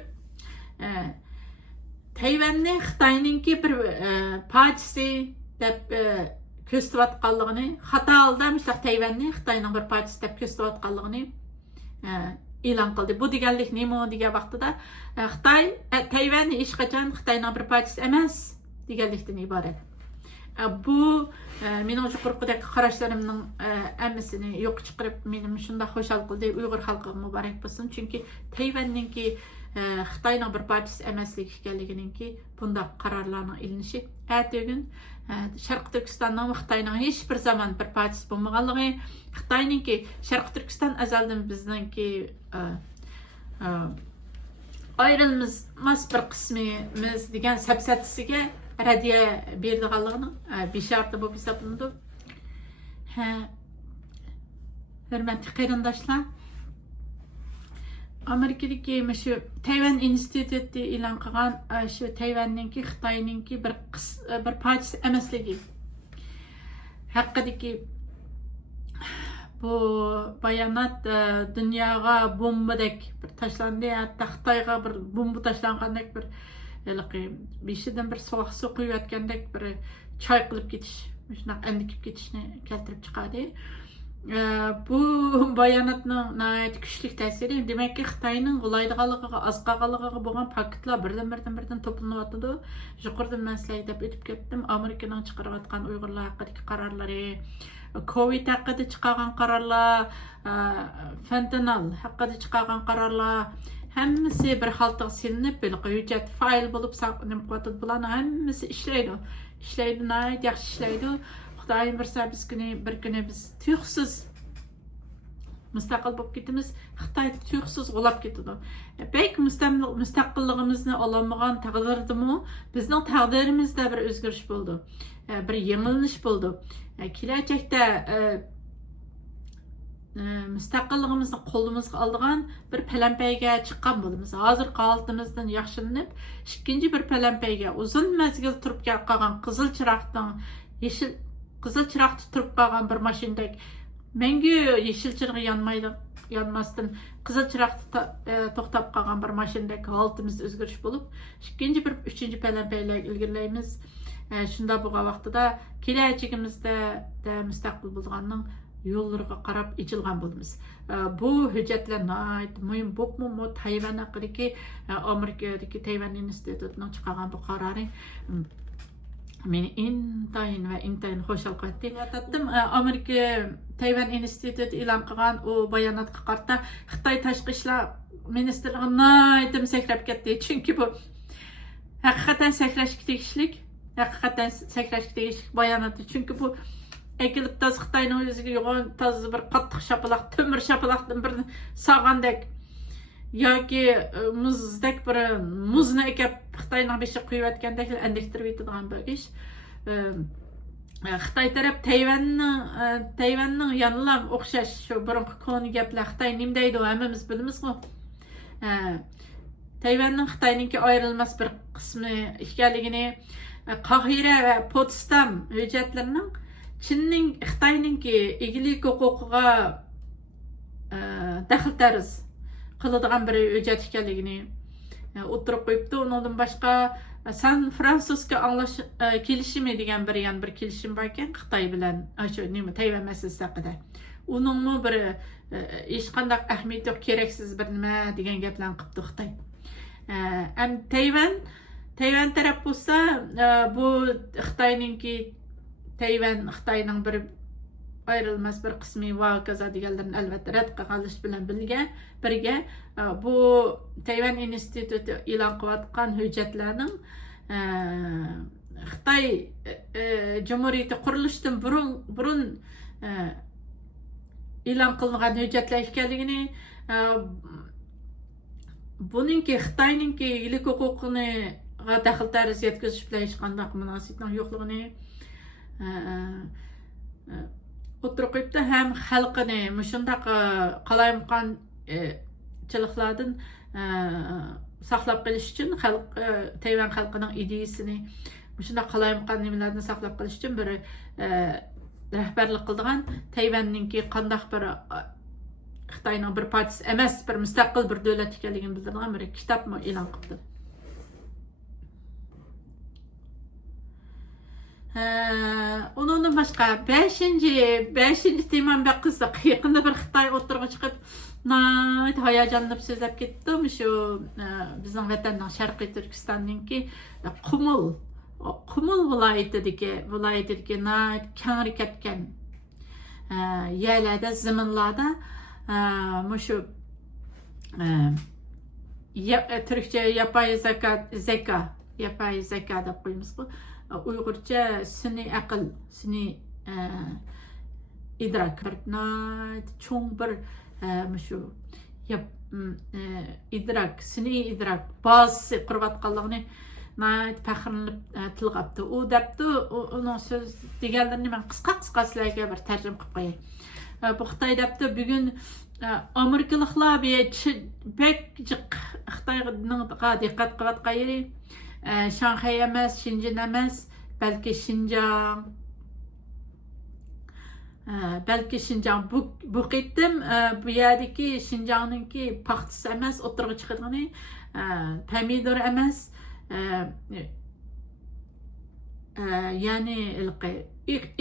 Tayvanni Xitoyninki bir parchasi deb ko'rsatayotganligini, xato holda Tayvanni Xitoyning bir parchasi deb ko'rsatayotganligini e'lon qildi. Bu deganlik nima degan vaqtida Xitoy Tayvanni hech qachon Xitoyning bir parchasi emas deganlikdan iborat. Bu mening yuqoridagi qarashlarimning hammasini yo'q chiqarib meni shunday xushal qildi. Uyg'ur xalqiga muborak bo'lsin, chunki Tayvanninki Xitoyning bir parchasi emasligi ekanliginiki bunday qarorlarning ilinishi atbugun Sharq Turkistonning Xitoyning hech bir zaman bir parchasi bo'lmaganligi, Xitoyninki Sharq Turkiston azaldan bizningki ayrilmas bir qismimiz degan sapsatisiga radiya berdiganligini bisharti bo'lib hisoblanadi. Hurmatli qarindoshlar, Amerikadagi shu Tayvan instituti e'lon qilgan shu Tayvanninki Xitoyninki bir parchasi emasligi haqidagi bu bayonot dunyoga bombadek bir tashlandi, hatto Xitoyga bir bomba tashlangandek bir beshidan bir sovuq suv quyayotgandek bir choy qilib ketish, shunaqa andikib ketishni keltirib chiqadi. Bu bayonotning kuchli ta'siri demakki Xitoyning g'ulaydiganligiga, azqaganligiga bo'lgan paketlar birdan to'planyotdi. Yuqorida men sizlarga deb o'tib ketdim. Amerikaning chiqarayotgan Uyg'urlar haqidagi qarorlari, Covid haqida chiqqan qarorlar, fentanyl haqida chiqqan qarorlar hammasi bir xaltaga silinib, hujjat fayl bo'lib saqlanib qoladi. Bularning hammasi ishlaydi, yaxshi ishlaydi. Xudoyim bir kuni biz tuyuqsiz müstakil bo'lib ketimiz, Xitoy tuyuqsiz g'ulab ketadi. Belki müstakilligimizni olamagan taqdirdimi, bizning taqdirimizda bir o'zgarish bo'ldi. Bir yengilanish bo'ldi. Kelajakda müstakilligimizni qo'limizga olgan bir palampayga chiqqan bo'lamiz. Hozir holatımizdan yaxshilanib, ikkinchi bir palampayga uzun mezgil turib qolgan qizil chiroqdan qizil chiroqda turib qolgan bir mashinadek mangu yeshil chirog'i yonmasdan qizil chiroqda to'xtab qolgan bir mashinadek holatimiz o'zgarish bo'lib, ikkinchi bir uchinchi palampaylarga ilgirlaymiz. Shunda bo'lgan vaqtida kelajagimizda mustaqil bo'lganning yo'llariga qarab ichilgan bo'lamiz. Bu hujjatlar muhim bo'libmi? Tayvan haqidagi Amerikadagi Tayvan institutining chiqargan bu qarori meni intayin xo'shal qildi. Amerika Tayvan instituti e'lon qilgan u bayonotga qarata Xitoy tashqi ishlar ministrligi aytib sakrab ketdi. Chunki bu haqiqatan sakrashga tegishlik, bayonoti. Chunki bu ekilib taz Xitoyning o'ziga yo'g'on taz bir qattiq shapaloq, temir shapaloqdan bir sog'andek yoki muzdek bir muzni ekib Xitoyning beshi quyib atgandek andiktirib yetadigan bir ish. Xitoy taraf Tayvanning yanılam o'xshash shu burunqi koni gaplar Xitoy nima deydi hammamiz bilamiz-ku. Tayvanning Xitoyninki ayrilmas bir qismi ekanligini Qahira va Potsdam hujjatlarining Çinning Xitoyninki egilik huquqiga daxl tarz qiladigan bir hujjat ekanligini o'tirib qo'yibdi. Undan boshqa San Fransisko anglash kelishimi degan bir kelishim bor ekan Xitoy bilan shu nima Tayvan masalasi haqida. Uningmi bir hech qanday ahamiyati yo'q, keraksiz bir nima degan gaplarni qilibdi Xitoy. Tayvan taraf bo'lsa bu Xitoyninki Xitoyning bir ayrilmas bir qismi va kaza deganlarni albatta rad qilish bilan birga bu Tayvan instituti e'lon qilayotgan hujjatlarning Xitoy Cumhuriyati qurilishidan burun e'lon qilingan hujjatlar ekanligini, buningki Xitoyninki egilik huquqini daxl tarz yetkazish bilan hech qanday munosabatning yo'qligini o'tirib qo'yibdi. Ham xalqini shundaq qalayimqonchiliklardan saqlab qolish uchun Tayvan xalqining ideyasini shundaq qalayimqon nimalarni saqlab qolish uchun bir rahbarlik qilgan Tayvanninki qandaq bir Xitoyning bir partiyasi emas, bir mustaqil bir davlat ekanligini bildirgan bir kitobni e'lon qildi. Ondan başqa 5-ci temam bək qiziq. Yaqında bir Xitoy o'tirg'i chiqib, hayajonlanib so'zlab ketdim. Shu bizning vatanning Sharqiy Turkistonninki Qumul viloyatidagi keng ketgan yerlarda, zaminlarda shu Türkçe yapay zeka deb qo'yamiz bu. Uyg'urcha sun'iy aql, sun'iy idrok, cho'ng bir shu idrok, sun'iy idrok bazasi qurayotganligini faxrlanib tilg'abdi. U debdi, uning so'z deganlarini men qisqa sizlarga bir tarjima qilib qo'yay. Bu Xitoy debdi, bugun Amerikaliklar bek jiq Xitoyning diqqat qilayotgan yeri Şanghay emas, Şinjan emas, belki Şinjan. Bu qitim bu yerdagi Şinjanninki paxtasi emas, o'tirg'i chiqadigan pomidor emas, ya'ni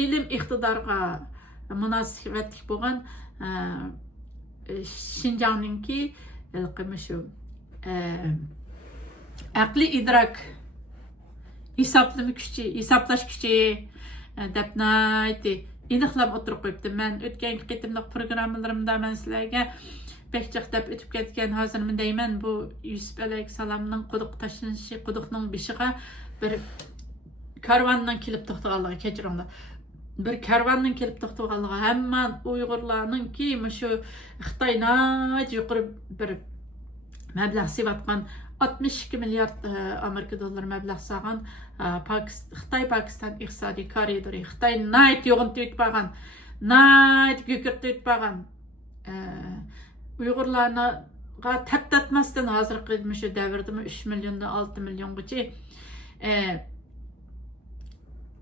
ilm iqtidorga munosabatli bo'lgan Şinjanninki shu aqli idrok, hisoblash kuchi deb aniqlab o'tirib qo'yibdi. Men o'tgan qitimliq programmalarimda men sizlarga bekchiq deb o'tib ketgan, hozir men deyman, bu Yusuf alayhissalomning quduq tashlanishi, quduqning beshiga bir karvondan kelib to'xtaganligi, kechiringlar. bir karvanning kelib to'xtaganligi hamma Uyg'urlarningki shu Xitoyni yuqori bir mablag' sevatgan 62 milliard Amerika dollari mablag' salgan Xitoy Pokiston iqtisodiy koridori Xitoy nayt yo'g'intib bo'lgan nayt ko'kirtib bo'lgan Uyg'urlarni taptatmasdan hozirgi shu davrda 3 milliondan 6 milliongacha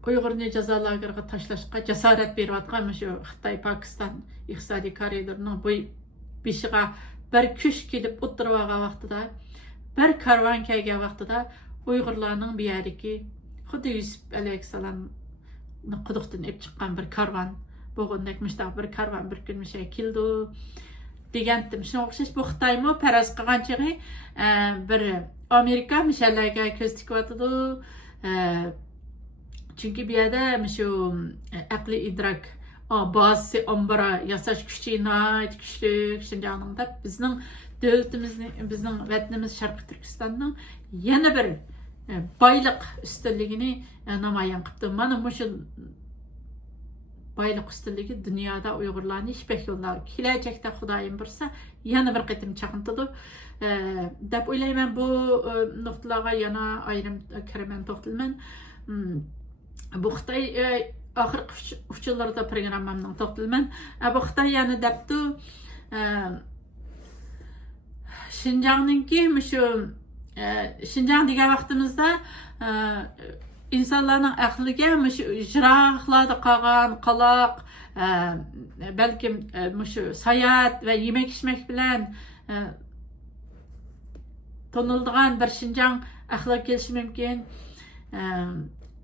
Uyg'urni jazo lageriga tashlashga jasorat berayotgan shu Xitoy Pokiston iqtisodiy koridorining bu beshiga bir kuch kelib o'tirgan vaqtida bir karvon kelgan vaqtida Uyg'urlarning bu yerdagi xuddi Yusuf alayhissalomni quduqdan olib chiqqan bir karvon bo'lgandek bir karvon bir kun keldi degandim. Shunga o'xshash bu Xitoymi faraz qilgan chig'i bir Amerika mishallarga ko'z tikyotdi. Chunki bu yerda shu aqliy idrok bazasi ombara yasash kuchi nihoyat kuchli Xinjiangda bizning davlatimizning bizning vatanimiz Sharqiy Turkistonning yana bir boylik ustunligini namoyon qildi. Mana shu boylik ustunligi dunyoda Uyg'urlarni ishbak yo'llar kelajakda Xudoyim bilsa yana bir qatim chaqintidi deb o'ylayman. Bu nuqtalarga yana ayrim kiraman to'xtalman. Bu Xitoy oxirgi 3 yillarda programmamning to'xtalman. Bu Xitoy yana debdi Xinjiangninki shu Xinjiang degan vaqtimizda insonlarning aqliga shu ijroqlarda qolgan qaloq balkim shu sayat va yemak ichmak bilan tonildigan bir Xinjiang aqli kelishi mumkin.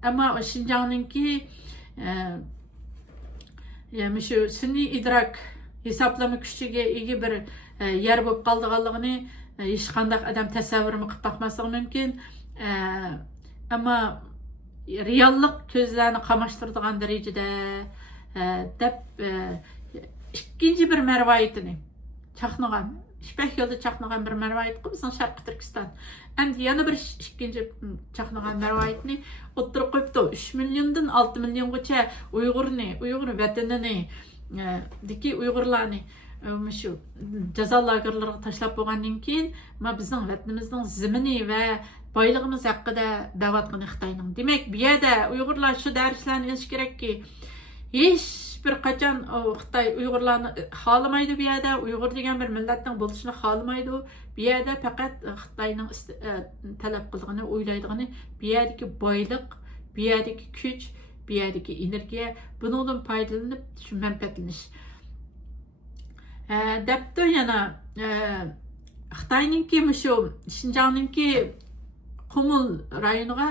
Ammo Xinjiangninki shu sun'iy idrok hisoblama kuchiga ega bir yer bo'lib qolganligini hech qanday odam tasavvurini qilib boqmasligi mumkin. Ammo reallik ko'zlarni qamashtiradigan darajada deb ikkinchi bir marvoyatini chaqnagan ishbak yo'lda chaqnagan bir marvoyat bizning Sharqiy Turkiston. Endi yana bir ikkinchi chaqnagan marvoyatni o'tirib qo'yibdi. 3 milliondan 6 milliongacha Uyg'ur vatanini diki Uyg'urlarni shu jazo lagerlariga tashlab bo'lgandan keyin bizning vatanimizning zimini va boyligimiz haqida davatgan Xitoyning. Demak, bu yerda Uyg'urlar shu darslarni olish kerakki, hech bir qachon Xitoy Uyg'urlarni xohlamaydi bu yerda. Uyg'ur degan bir millatning bo'lishini xohlamaydi. Bu yerda faqat Xitoyning talab qilganini, o'ylaydigani bu yerdagi boylik, bu yerdagi kuch, bu yerdagi energiya, bundan foydalanib shu manfaatlanish. Debdi yana Xitoyninki shu Xinjiangninki Qumul rayoniga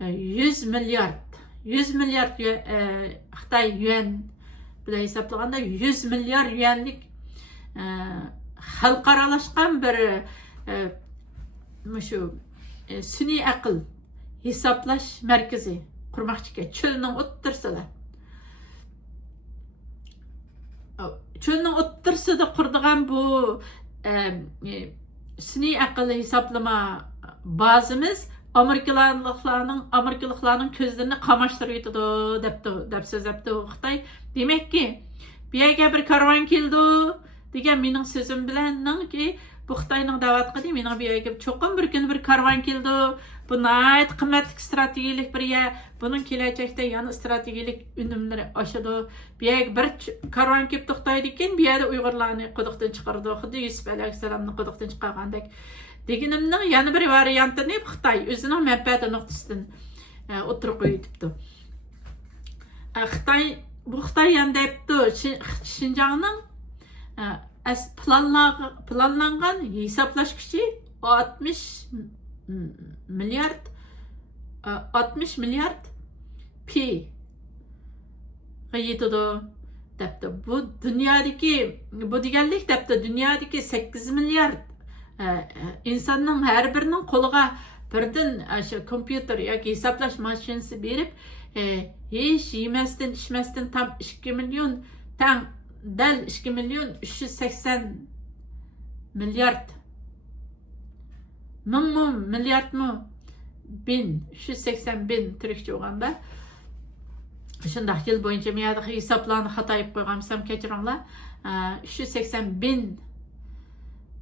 100 milliard Xitoy yuan bilan hisoblaganda 100 milliard yuanlik xalqaralashgan bir shu sun'iy aql hisoblash markazi qurmoqchiga cho'lning o'ttirsida. Cho'lning o'ttirsida qurdigan bu sun'iy aql hisoblama bazamiz Amerikaliklarning ko'zlarini qamashtirib deb so'zlabdi Xitoy. Demakki, bu yerga bir karvon keldi degan mening so'zim bilanki bu Xitoyning da'vat qildi. Mening bu yerga cho'qim bir kun bir karvon keldi. Bu nihoyat qimmatli strategik bir yer. Buning kelajakda yana strategik unumlari oshadi. Bu yerga bir karvon kelib to'xtaydi ekan, bu yerda Uyg'urlarni quduqdan chiqardi. Xuddi Yusuf alayhissalomni quduqdan chiqargandek. Deganimning yana bir variantini Xitoy o'zining manfaati nuqtasidan o'tirib qo'yibdi. Xitoy ham debdi Xinjiangning planlangan hisoblash kuchi 60 milliard pi yetadi debdi. Bu dunyodagi bu deganlik debdi dunyodagi 8 milliard insonning har birining qo'liga birdan shu kompyuter yoki hisoblash mashinasi berib hech yemasdan ichmasdan tam 2 million tang dal 2 million 380 milliard milliardmi bin 380 bin turkcha bo'lganda Şundaq yıl boyunca miyadıq hesaplarını hatayıp koyğamsam keçiringlar. 380 bin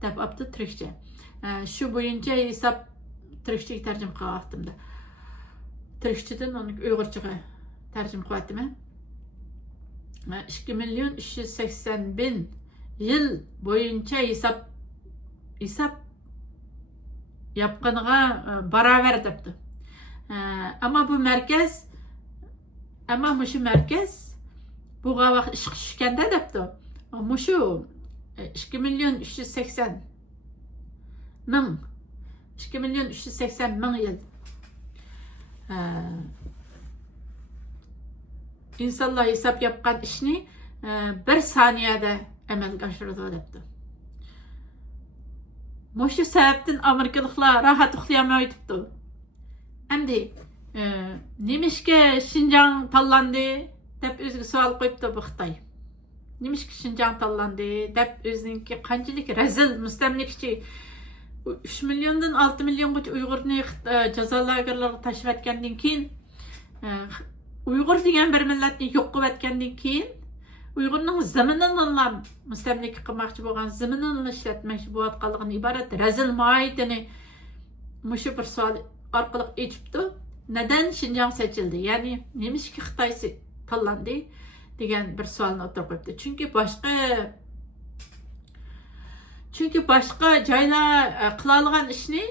dep aptı Türkçe. Şu boyunca hesap Türkçe'ye tercüme qilib da. Türkçeden onu Uyg'urchaga tercüme qilib 2 milyon 380 bin yıl boyunca hesap yapqaniga baravar depti. Ama bu merkez şu merkez bu vaqt ish tushganda depti. Mushu 2 milyon 380 ming 2 milyon 380 ming yıl insanlar hesap yapgan ishni bir saniyada amalga oshiradi debdi. Mushu sababdan Amerikaliklar rahat uxlayolmay o'tibdi. Endi nemishga Şinjan tanlandi deb o'ziga savol qo'yibdi bu Xitoy. Nemishga Şinjan tanlandi deb o'zininki qanchalik razil mustamlikachi 3 milyondan 6 milyongacha Uyg'urni jazo lagerlariga tashlab atgandan keyin Uyg'ur degan bir millatni yo'q qilib atgandan keyin Uyg'urning zaminini mustamlika qilmoqchi bo'lgan zaminini ishlatmoqchi bo'layotganligidan iborat razil moyitini mushu bir savol orqali aytibdi. Neden Şinjan seçildi? Yani nemishki Xitoy tanlandi degan bir savolni o'tirib qo'yibdi. Çünkü başka joylar qilolgan ishni,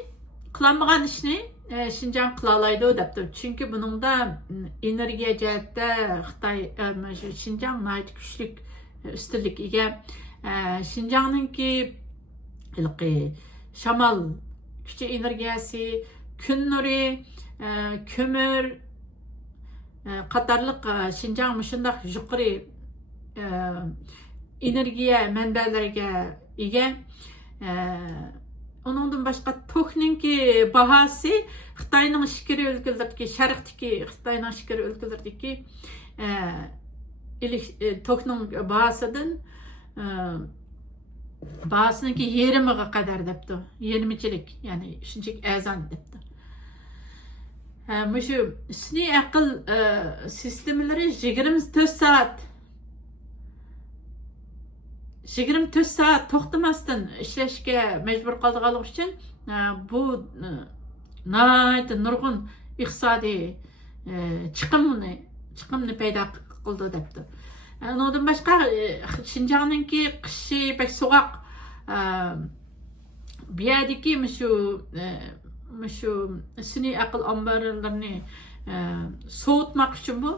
qilolmagan ishni Şinjan qilolaydi debdi. Çünkü bunun da energiya jihatda Xitoy Şinjan nihoyat kuchli ustunlik ega. Şinjanninki shamol kuchi energiyasi, kun nuri, kömür qatarlıq Şinjan mushundaq yuqori energiya manbalariga ega. Onundan başqa tokninki bahası Xitoyning ichkari o'lkalardagi sharqdagi Xitoyning ichkari o'lkalardagi tokning bahasınınki yarimiga qadar debdi. Yarimichilik, ya'ni shunchalik azon debdi. Mushu sun'iy aql sistemalari 24 saat to'xtamasdan ishlashga majbur qolganligi uchun bu nurg'un iqtisodiy chiqimni paydo qildi debdi. Ondan boshqa Şinjanninki qishi pek so'g'oq. Bu yerdagi mushu sun'iy aql omborlarini so'utmoq uchun bu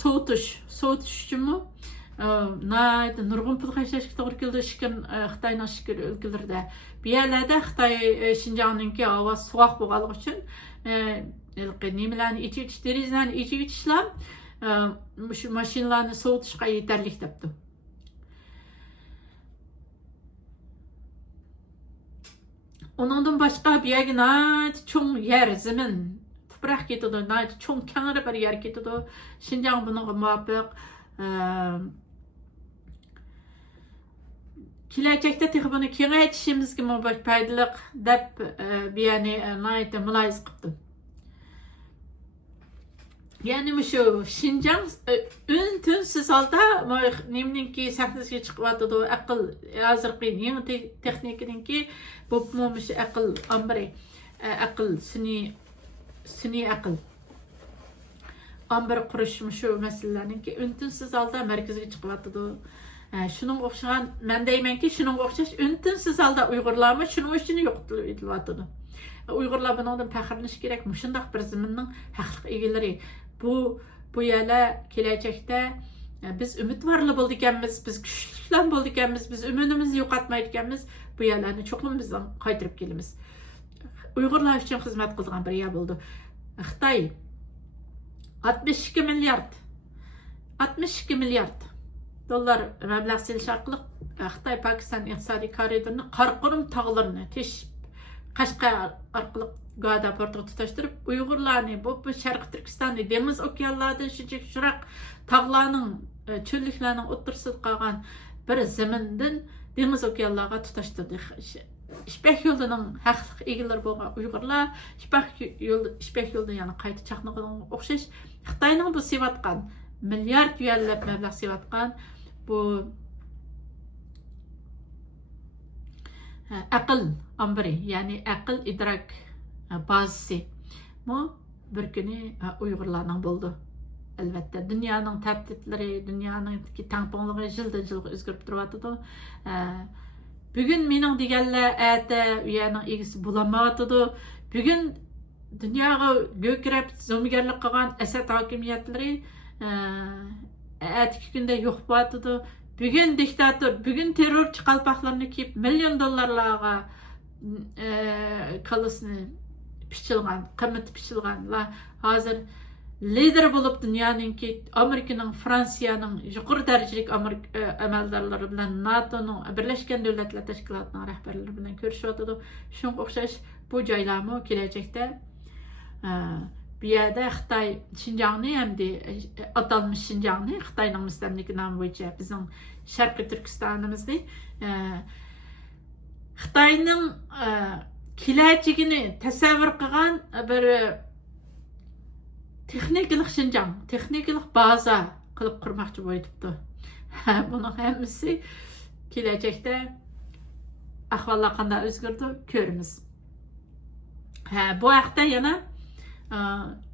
so'utish uchun bu nurg'un pul qashlashga to'g'ri keldi. Xitoyning ichkari o'lkalarida bu yerlarda Xitoy Şinjanninki havo so'g'oq bo'lganligi uchun nimalarni ichib derizlarni ichib ishlar shu mashinalarni sovutishga yetarli debdi. Ondan boshqa bu yerga cho'ng yer zamin tuproq ketadi, cho'ng kangri bir yer ketadi. Şinjan bunga muvofiq kelajakda buni kengaytirishimizga foydali deb bu yerni muloyiz qildim. Yani şu Şinjan ün-tünsiz halda nemninki sahnasiga chiqyapti. Aql hozirgi yangi texnikaninki bu aql ombiri, aql sun'iy aql ombir qurish shu masalalarninki ün-tünsiz halda markazga chiqyapti. Şunun o'xshagan, men deymanki, şunun o'xshash ün-tünsiz halda Uyg'urlarmi shuning uchun yo'qotilib etilyapti. Uyg'urlar bundan faxrlanish kerak. Shundaq bir zaminning haqliq egalari. Bu yerlar kelajakda biz umidvorlar bo'ldi ekanmiz, biz kuchlilar bo'ldi ekanmiz, biz umidimizni yo'qotmaydi ekanmiz. Bu yerlarni cho'qim bizdan qaytarib kelamiz. Uyg'urlar uchun xizmat qilgan bir yer bo'ldi. Xitoy 62 milliard dollar mablag' selish orqali Xitoy Pokiston iqtisodiy koridorini Qaraqurum tog'larini Qashqar orqali Gada portiga tutashtirib Uyg'urlarni bu Sharq Turkistonni dengiz okeanlaridan shunchaq tog'larning cho'lliklarning o'rtasida qolgan bir zamindan dengiz okeanlarga tutashtirdi. İpek yoluning haqliq egalari bo'lgan Uyg'urlar İpek yolda yana qayta chaqnagan o'xshash Xitoyning bu sevatgan milyard yuanlab mablag' sevatgan bu aql ambiri, ya'ni aql idrak bazası. Bu bir günü Uyg'urlarning bo'ldi. Albatta, dunyoning tahdidlari, dunyoning tangpongligi yildan yilga o'zgarib turyotidi. Bugun mening deganlar ata uyaning egisi bo'lolmayotidi. Bugun dunyoga go'krab zo'migarlik qilgan Asad hokimiyatlari atiki kunda yo'q bo'lyotidi. Bugün diktatör, bugün terörçü qalpaqlarını kiyip milyon dollarlarga kalısını pişilgan, kıymeti pişilganlar hazır lider bulup dünyanın ki Amerika'nın, Fransa'nın yukarı derecelik əməldarları bilen NATO'nun, Birleşken Devletler Teşkilatı'nın rəhbərləri bilen görüşüyordu. Şunun oxşaş bu caylamı gelecekte bir yerde Xitay Şinjan'ı hem de atalmış Şinjan'ı Xitay'nın müstemliki namı boyunca bizim Şarkı Türkistan'ımızda Xitay'nın geleceğini tasavvur kılan bir texniklik Şinjan, texniklik baza kılıp kurmakçı boyutuptu. Bunun hemisi gelecekte ahvallar qanday özgürdü körümüz. Bu haqda yana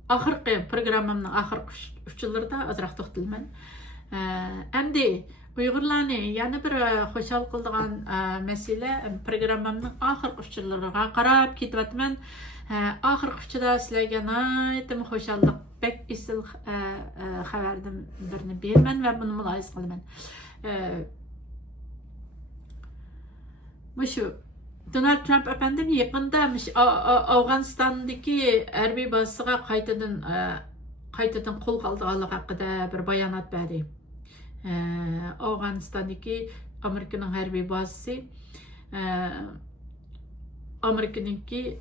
ahırqı programmamның ahırqı uçullarida azraq to'xtalman. Endi Uyg'urlarni yana bir xo'shal qildigan masala programmamның ahırqı uçullariga qarab ketyapman. Ahırqı uçuda sizlarga nihoyatda xo'shallik bek isil xabardan birini berman va buni muloyiz qilaman. Şu Donald Trump efendim yakında Afganistan'daki harbiy bazasıga qaytadan qo'l qoldirganligi haqida bir bayonot berdi. Afganistan'daki Amerika'nın harbiy bazası Amerika'nınki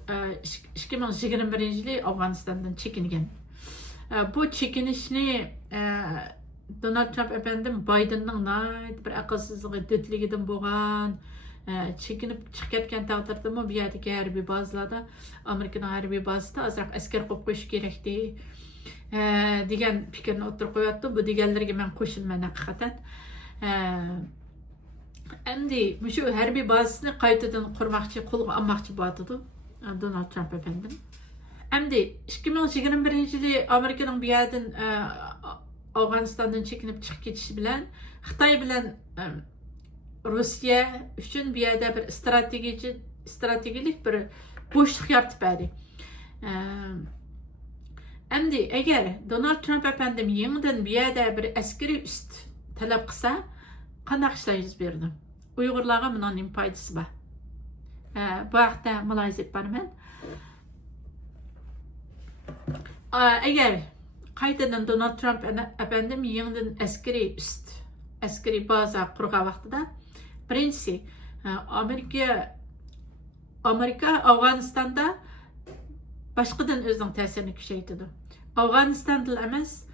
2021 yılı Afganistan'dan çekingan. Bu çekinişni Donald Trump efendim Biden'ның bir aqlsızlığı, dötligidan bo'lgan çekinip chiqib ketgan taqdirdami bu yerdagi harbiy bazalarda Amerikaning harbiy bazasida azroq askar qo'yib qo'yish kerakdi degan fikrni o'tirib qo'yapti. Bu deganlarga men qo'shilman haqiqatan. Endi shu harbiy bazasini qaytadan qurmoqchi, qo'lga olmoqchi bo'lyapti Donald Trump efendim. Endi 2021 yili Amerikaning bu yerdan Afganistandan chekinib chiqib ketishi bilan Xitoy bilan Rusya üçün bir yerde bir stratejilik bir boşluk yaratıb berdi. Endi eğer Donald Trump efendim yeniden bir yerde bir askeri üst talep qilsa, qanday ishlar yuz berdi? Uyg'urlarga bunun foydasi bor. Bu haqda muloyiza qilib beraman. Eğer qaytadan Donald Trump efendim yeniden askeri baza qurgan vaqtida birinchisi Amerika Afganistan'da başqadan o'zining ta'sirini kuchaytirdi. Afganistan emas,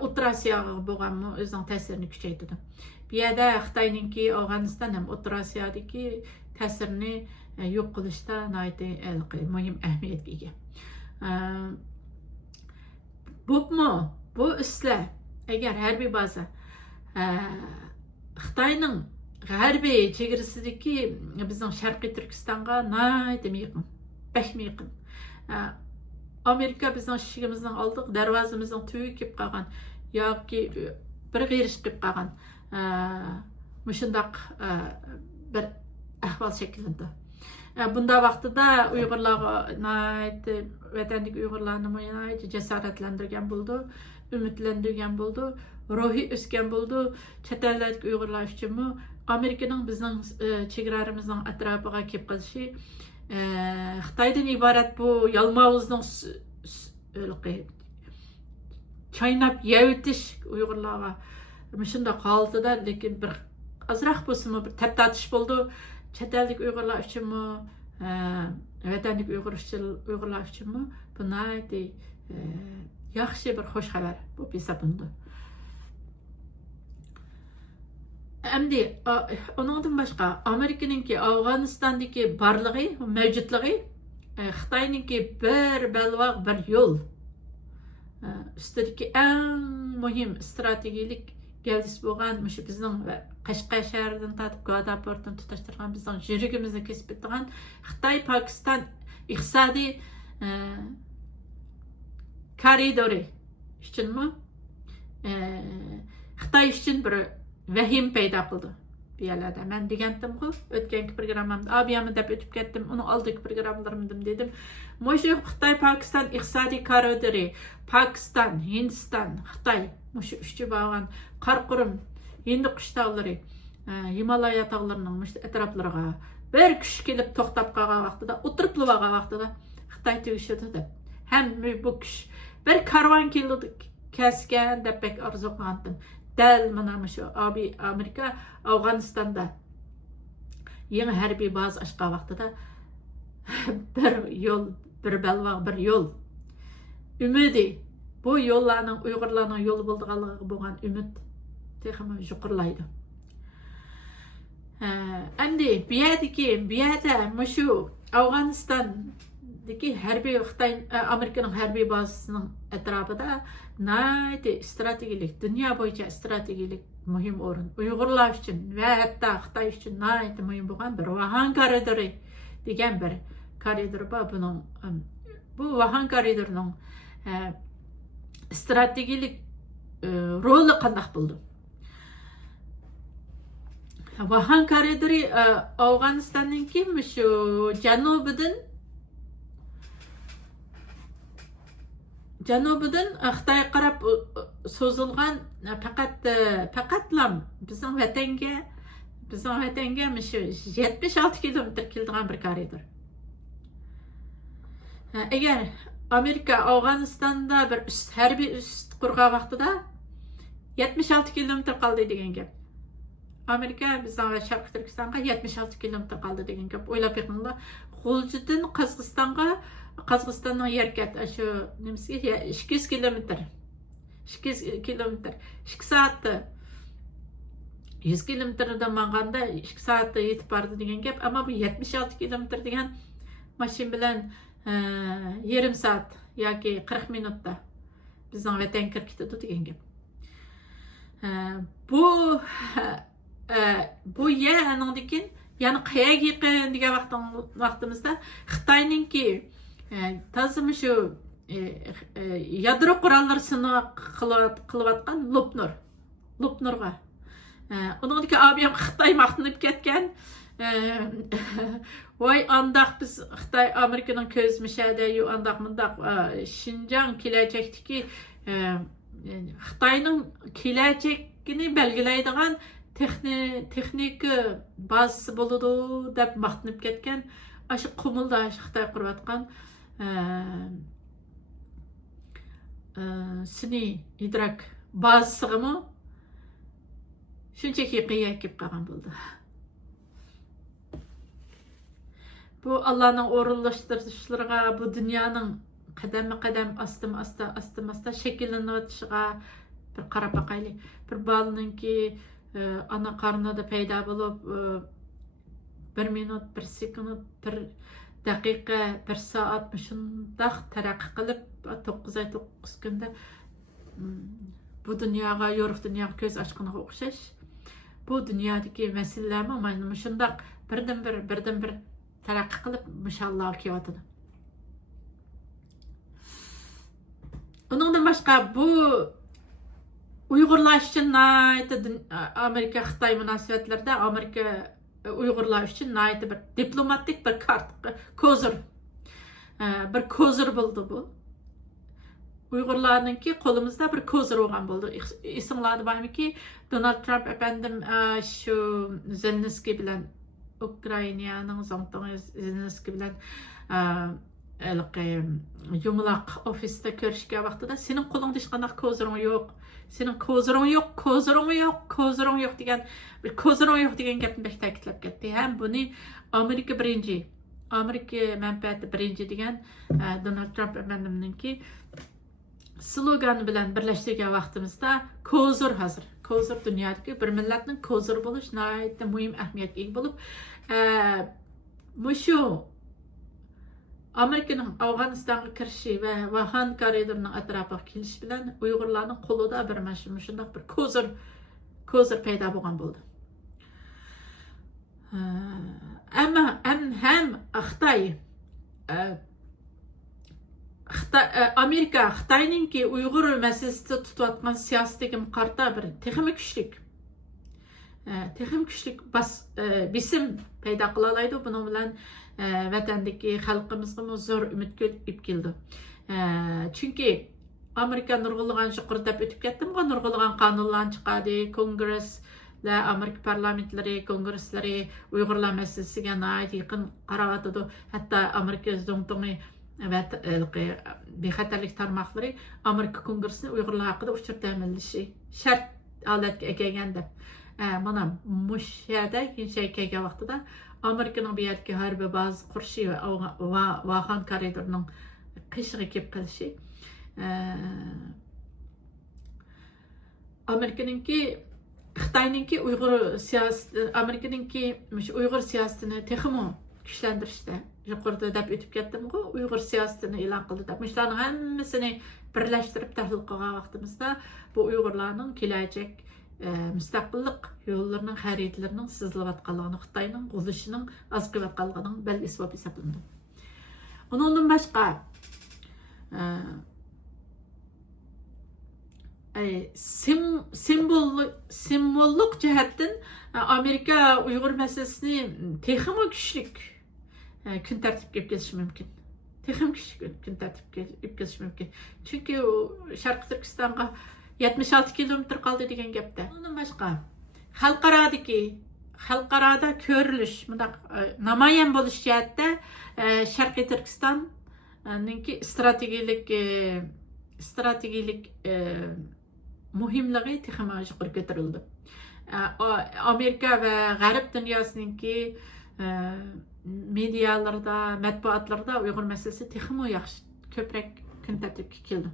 O'rta Osiyoga bo'lgan o'zining ta'sirini kuchaytirdi. Bu yerda Xitoyningki Afganistan ham O'rta Osiyodagi ta'sirini yo'q qilishda muhim ahamiyatga ega. Bu islar agar harbiy baza Xitoyning g'arbiy chegarasidagi bizning Sharqiy Turkistonga nihoyatda yaqin, bakmi yaqin. Amerika bizning eshigimizning oldiq darvozamizning tuyi kelib qolgan yoki bir g'irish qilib qolgan shundoq bir ahvol shakllandi. Bunda vaqtida Uyg'urlarga vatandagi Uyg'urlarni jasoratlantirgan bo'ldi, umidlantirgan bo'ldi, ruhiy o'sgan bo'ldi. Chet eldagi Uyg'urlar uchunmi Amerikaning bizning chegararimizning atrofiga kelib qolishi Xitoydan iborat bu yalmavuzning chaynab yevitish Uyg'urlarga shunda qoldida, lekin bir azroq bo'lsa bir taptatish bo'ldi. Chet eldagi Uyg'urlar uchunmi, vatandagi Uyg'urlar uchunmi bu nihoyatda yaxshi bir xush xabar bo'lib hisoblandi. Endi onundan başqa Amerikanınki Afganistandagi barligi, mavjudligi, Xitoyningki bir balvoq bir yo'l. üstedeki en mühim stratejik gavdisi bo'lgan shu bizning Qashqar shahridan tortib G'oda portini tutashtirgan bizning yuragimizni kesib o'tgan Xitoy Pokiston iqtisodiy koridori uchunmi Xitoy uchun bir vahim paydo qildi. Bu yerlarda men degandim-ku, o'tgangi programmamda abiyamni deb o'tib ketdim, uni oldingi programmalarimda dedim. Mushu Xitoy Pokiston iqtisodiy koridori, Pokiston, Hindiston, Xitoy mushu uchchi bo'lgan Qarqurum, Hindiqush tog'lari, Himalaya tog'larining atroflariga bir kuch kelib to'xtab qolgan vaqtida, o'tirib bo'lgan vaqtida Xitoy tegishdi deb. Ham bu kuch bir karvon keldi kesgan deb pek arzu qilgandim. Dal mana shu Amerika Afg'onistonda yangi harbiy baza ochgan vaqtida bir yo'l, bir balvoq, bir yo'l umidi bu yo'llarning Uyg'urlarning yo'li bo'lganligiga bo'lgan umid texmi yuqorlaydi. Endi bu yerda shu Afg'onistondagi harbiy Xitoy Amerikaning harbiy bazasining atrofida naydi strategik, dunyo bo'yicha strategik muhim o'rin Uyg'urlar uchun va hatto Xitoy uchun naydi muhim bo'lgan bir Vahan koridori degan bir koridor bor. Bu Vahan koridorining strategik roli qanday bo'ldi? Vahan koridori Afg'onistonningki shu janubidan Xitoyga qarab so'zilgan faqatlam bizning vatanga shu 76 kilometr keladigan bir koridor. Agar Amerika Afg'onistonda bir harbiy üst qurgan vaqtida 76 kilometr qoldi degan gap. Amerika bizdan va Sharq Turkistonga 76 kilometr qoldi degan gap. O'ylab beqinglar. G'uljidan Qozog'istonning yerkat shu nimasiga 200 kilometr. 2 soatda 100 kilometrdan manganda 2 soatda yetib bordi degan gap. Ammo bu 76 kilometr degan mashin bilan yarım saat yoki 40 minutda bizning vatanga kirib ketadi degan gap. Bu aningdikin yani qayerga yaqin degan vaqtimizda Xitoyningki tazimi shu yadro qurollari sinov qilayotgan Lopnurga uningdiki abiyam Xitoy maqtanib ketgan. Voy andaq biz Xitoy Amerikaning ko'zmishada yu andaq mundaq Xinjiang kelajakdagi Xitoyning kelajakini belgilaydigan texnik bazasi bo'ladi deb maqtanib ketgan. Aşı qumulda Xitoy qurayotgan sini idrak bazasiga shunchaki qiya kelib qolgan bo'ldi. Bu Allah'ın o'rinlashtirishlariga, bu dunyoning qadam asta shakllanayotishga bir qarab boqaylik. Bir bolaninki ana qarnida paydo bo'lib 1 minut, 1 sekund, 1 daqiqa, 1 soat shundoq taraqqiy qilib 9 oy 9 kunda bu dunyoga, yorug' dunyoga ko'z ochganiga o'xshash. Bu dunyodagi masalalarni mana shundoq birdan bir taraqqiy qilib mashallah kelyotidi. Uningdan boshqa bu Uyg'urlar uchun Amerika Xitoy munosabatlarida Amerika Uyg'urlar uchun bir diplomatik bir kozir bo'ldi bu. Uyg'urlarningki qo'limizda bir kozir bo'lgan bo'ldi. Esinglarda bormiki, Donald Trump efendim shu Zelenskiy bilan Ukrainaning Zelenskiy bilan yumaloq ofisda ko'rishgan vaqtida sening qo'lingda hech qanday koziring yo'q. Sening koziring yo'q degan bir koziring yo'q degan gapni bek ta'kidlab ketdi. Ham buni Amerika manfaati birinchi degan Donald Trump efendimninki slogani bilan birlashtirgan vaqtimizda kozir hozir. Kozir dunyodagi bir millatning kozir bo'lish nihoyatda muhim ahamiyatga ega bo'lib, shu Amerika'nın Afganistan'a kirişi və Vahan koridorunun ətrafına kelishi bilan Uyg'urlarning qo'lida bir shundoq bir kozir paydo bo'lgan bo'ldi. Ammo ham Xitoy Amerika Xitoyninki Uyg'ur masalasida tutayotgan siyosatiga qarata bir texnik kuchlik bisim paydo qila oladi. Buning bilan vatandagi xalqimizga zo'r umid kelib keldi. Chunki Amerika nurg'ulg'an shuqur deb o'tib ketdim, nurg'ulg'an qonunlar chiqadi, kongresslar, Amerika parlamentlari, kongresslari Uyg'urlar masalasiga yaqin qarayotdi. Hatto Amerika zongtongi va bexatarlik tarmoqlari Amerika kongressini Uyg'urlar haqida uchur ta'minlashi shart holatga kelgan deb. Mana mushada şey kelgan vaqtida Amerika'nın bir yerki harbi bazı qurishi va Vahan koridorining qishig'i kelib qolishi Amerika'ningki Xitoyninki Uyg'ur siyosati Amerika'ninki Uyg'ur siyosatini texmo kuchlantirishda yuqorida deb o'tib ketdim-ku, Uyg'ur siyosatini e'lon qildi deb. Shularning hammasini birlashtirib tahlil qilgan vaqtimizda bu Uyg'urlarning kelajak müstaqillik yollarının xəritlərinin sızılıbatqanlığını, Xitayının qoluşunun az qıvatqanlığının belgisi olub hesablandı. Ondan başqa simvolluq cəhətdən Amerika Uyğur məsələsini texmo güclük gün tərtibə keçirmək mümkün. Texmo güclük gün tərtibə keçirmək mümkün. Çünki Şərqi Türkistanğa 76 kilometr qaldı degan gapda. Ondan başqa xalqarada ko'rilish, bundaq namoyon bo'lish jihatda Sharqiy Turkistonninki strategik muhimligi texmo yuqori ko'tarildi. Amerika va G'arb dunyosiningki medialarda, matbuotlarda Uyg'ur masalasi texmo yaxshi ko'proq kun tartibga keldi.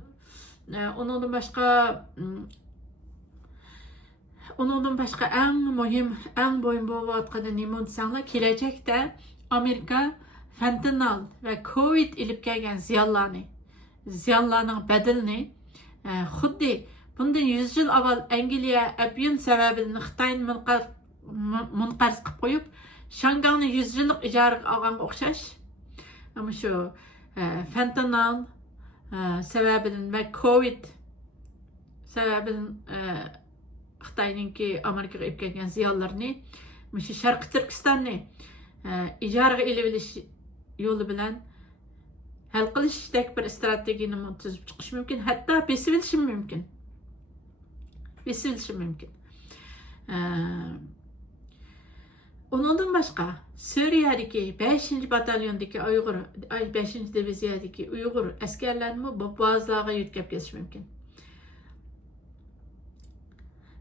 Ondan başqa eng muhim, eng boyun bo'layotgani nima desanglar, kelajakda Amerika fentanyl va Covid ilib kelgan ziyonlarning badalini xuddi bundan 100 yil avval Angliya Appian sababidan Xitoyni munqarz qilib qo'yib, Shangangni 100 yillik ijaraga olganga o'xshash, ama shu fentanyl sebebinden ve Covid sebebinden Xitoyninki Amerika'ga olib kelgan ziyonlarni Sharqiy Turkistonni ijaraga olib olish yo'li bilan hal qilishdek bir strategiyani tuzib chiqish mumkin, hatto besib olishi mumkin. Ondan başqa Suriyadagi 5. batalyondagi Uyg'ur 5. diviziyadagi Uyg'ur askarlarini ba'zilarga yetkazib kelish mumkin.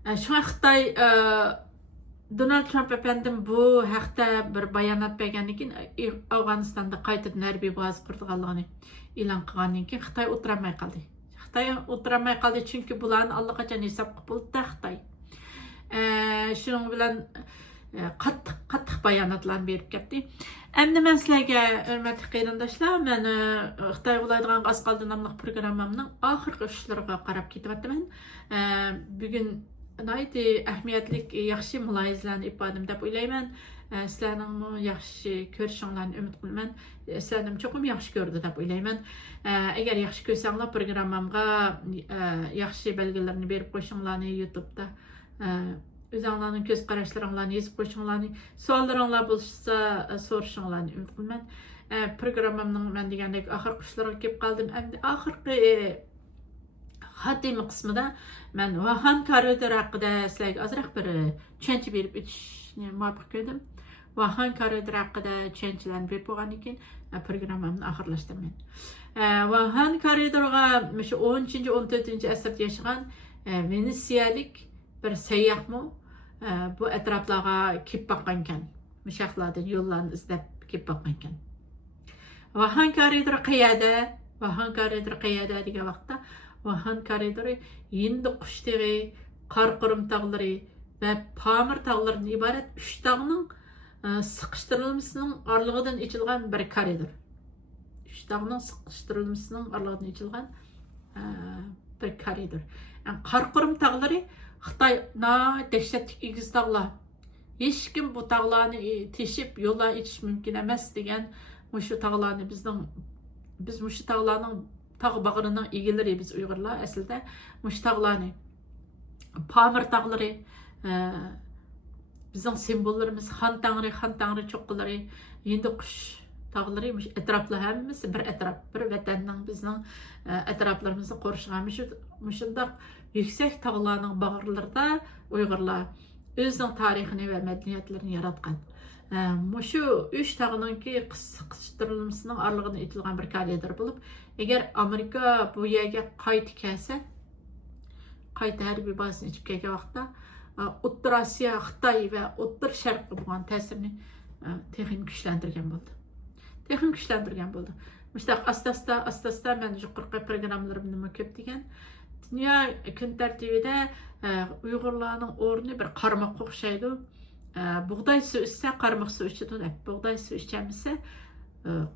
Shunga Xitoy Donald Trump efendim bu haqda bir bayonot bergandan keyin Afg'onistonda qaytadan harbiy baza qurganligini e'lon qilgandan keyin Xitoy o'tiramay qoldi. Chunki bularni allaqachon hisob qilib bo'ldi Xitoy. Shuning bilan qattiq bayonotlarni berib ketdi. Endi men sizlarga hurmatli qarindoshlar, men Xitoy ulaydigan az qoldi nomli programmamning oxirgi ishlariga qarab ketyapman. Bugun nihoyatda ahamiyatli yaxshi mulohazalarni ifodadim deb o'ylayman. Sizlarning yaxshi ko'rishinglarni umid qilaman. Sizlarni cho'qim yaxshi ko'rdi deb o'ylayman. Agar yaxshi ko'rsanglar programmamga yaxshi belgilarni berib qo'yishinglarni YouTube'da o'zinglarning ko'z qarashlaringlarni yozib qo'yishinglarni, savollaringlar bo'lsa so'rashinglarni umid qilaman. Programmamning men degandek oxirgi ishlariga kelib qoldim. Endi oxirgi xotima qismida men Vahan koridori haqida sizlarga ozroq bir tushuncha berib o'tishni muvaffaq ko'rdim. Vahan koridori haqida tushunchalarni berib bo'lgandan keyin programmamni oxirlashtiraman. Vahan koridoriga shu 13-14 asrda yashagan Venetsiyalik bir sayyohmi bu atroflarga kelib boqqan ekan. Mushaqlardan yo'llarni izlab kelib boqqan ekan. Vahan koridori qayerda degan vaqtda Vahan koridori Hindi Qushtag'i, Qarqurum tog'lari va Pamir tog'laridan iborat 3 tog'ning siqishtirilmasining oralig'idan ochilgan bir koridor. 3 dağının sıkıştırılmasının aralığına açılgan bir koridor. Yani Qarqorum tağları Xitay dehşetlik egiz tağlar. Hiç kim bu tağlarını teşip yola içiş mümkün emas degen şu tağlarını biz şu tağlarının tağ bağırının egileri biz Uygurlar aslında şu tağlarını Pamir tağları bizim sembollarımız Han Tangri çoqquları endi quş tağları etraflı hemmisi bir etraf bir vatanның bizning etraflarımızı qoruşgan şundaq yüksek tağlarning bağırlarında Uygurlar özünün tarixini ve medeniyetlerini yaratgan. Şu 3 tağınınki sıkıştırılmasının aralığına itilgan bir koridor bulup, eğer Amerika bu yerge qaytı kelse, qaytı harbiy bazasını içip kelgen vaqtda, O'rta Asiya, Xitay ve O'rta Sharqqa bo'lgan ta'sirini texnik güçlendirgen bo'ldi. Mustaq asta-asta men yuqorqi programmalarimni ko'p degan. Dünya kun tartibida Uyg'urlarning o'rni bir qarmoqqa o'xshaydi. Buğday suv ichsa qarmoq suv ichadi, buğday suv ichmasa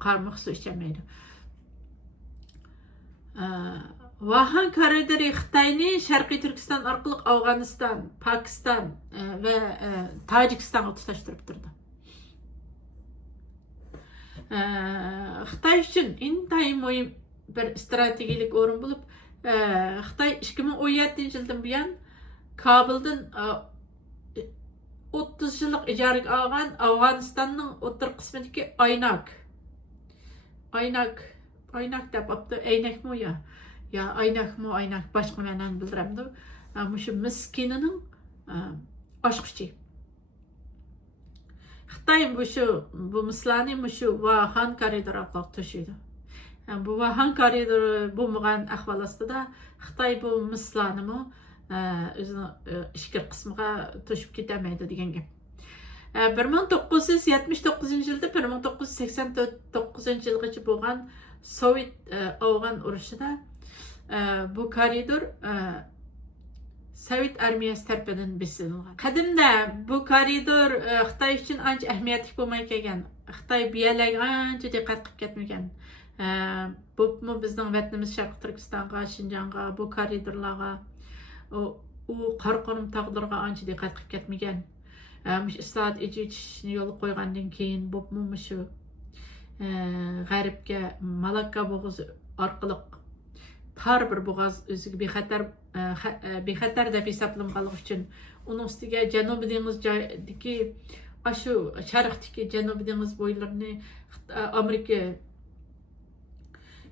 qarmoq suv ichmaydi. Vahan koridori Xitoyni Sharqiy Turkiston orqali Afg'oniston, Pokiston va Tojikistonga tutashtirib turdi. Xitoy uchun intayin muhim bir strategik o'rin bo'lib, Xitoy 2017-yildan buyon Kabuldan 30 yillik ijaraga olgan Afg'onistonning o'rta qismidagi Aynak deb apti, aynakmi ya aynak boshqa ma'noni bildiramdi. Shu miskinining oshqchi. Xitoy bu mislani shu Vahan koridori orqali to'shiydi. Bu Vahan koridori bo'lmagan ahvol ostida Xitoy bu mislani o'zini ichki qismiga to'shib ketamaydi degan gap. 1979-yilda 1989-yilgacha bo'lgan Sovet Afg'on urushida bu koridor Sovet armiyasi tarafidan besilgan. Qadimda bu koridor Xitoy uchun ancha ahamiyatli bo'lmay kelgan. Xitoy bu yerlarga ancha diqqat qilib ketmagan. Bu bizning vatanimiz Sharq Turkistonga, Shinjonga, bu koridorlarga, u Qarqorum tog'lariga ancha diqqat qilib ketmagan. Islohot ejitishni yo'l qo'ygandan keyin bu shu g'arbga Malakka bo'g'izi orqali tar bir bo'g'oz o'ziga bexatar deb hisoblanganligi uchun uning ustiga Janubiy dengizdagi shu sharqdagi Janubiy dengiz bo'ylarini Amerika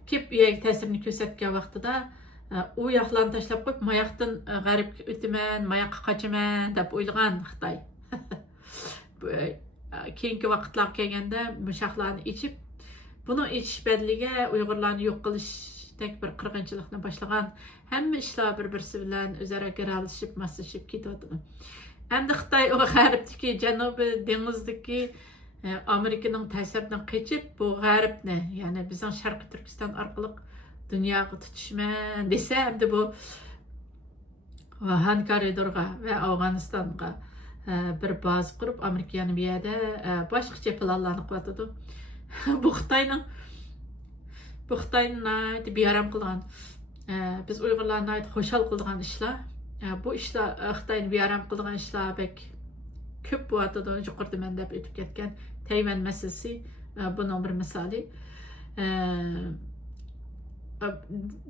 kep uyaga ta'sirini ko'rsatgan vaqtida u yoqlarni tashlab qo'yib mayoqdan g'arbga o'taman, mayoqqa qochaman deb o'ylagan Xitoy. Keyingi vaqtlar kelganda mushaqlarni ichib, buni ichish badliga Uyg'urlarni yo'q qilishdak bir qirg'inchilikni boshlagan. Hamma ishlar bir-birisi bilan o'zaro garalashib, maslashib ketyapti. Endi Xitoy o g'arbdagi Janubiy dengizdagi Amerikaning ta'siridan qochib, bu g'arbni, ya'ni bizning Sharqiy Turkiston orqali dunyoga tutishman desa, endi bu Vahan koridorga va Afg'onistonga bir baza qurib, Amerikani bu yerda boshqacha planlarni qilyapti. Bu Xitoyning beyaram qilgan, biz Uyg'urlarni xo'shal qilgan ishlar, bu ishlar Xitoyni beyaram qilgan ishlar bek ko'p bo'lyapti. Yuqorida men deb o'tib ketgan Tayvan masalasi buning bir misoli.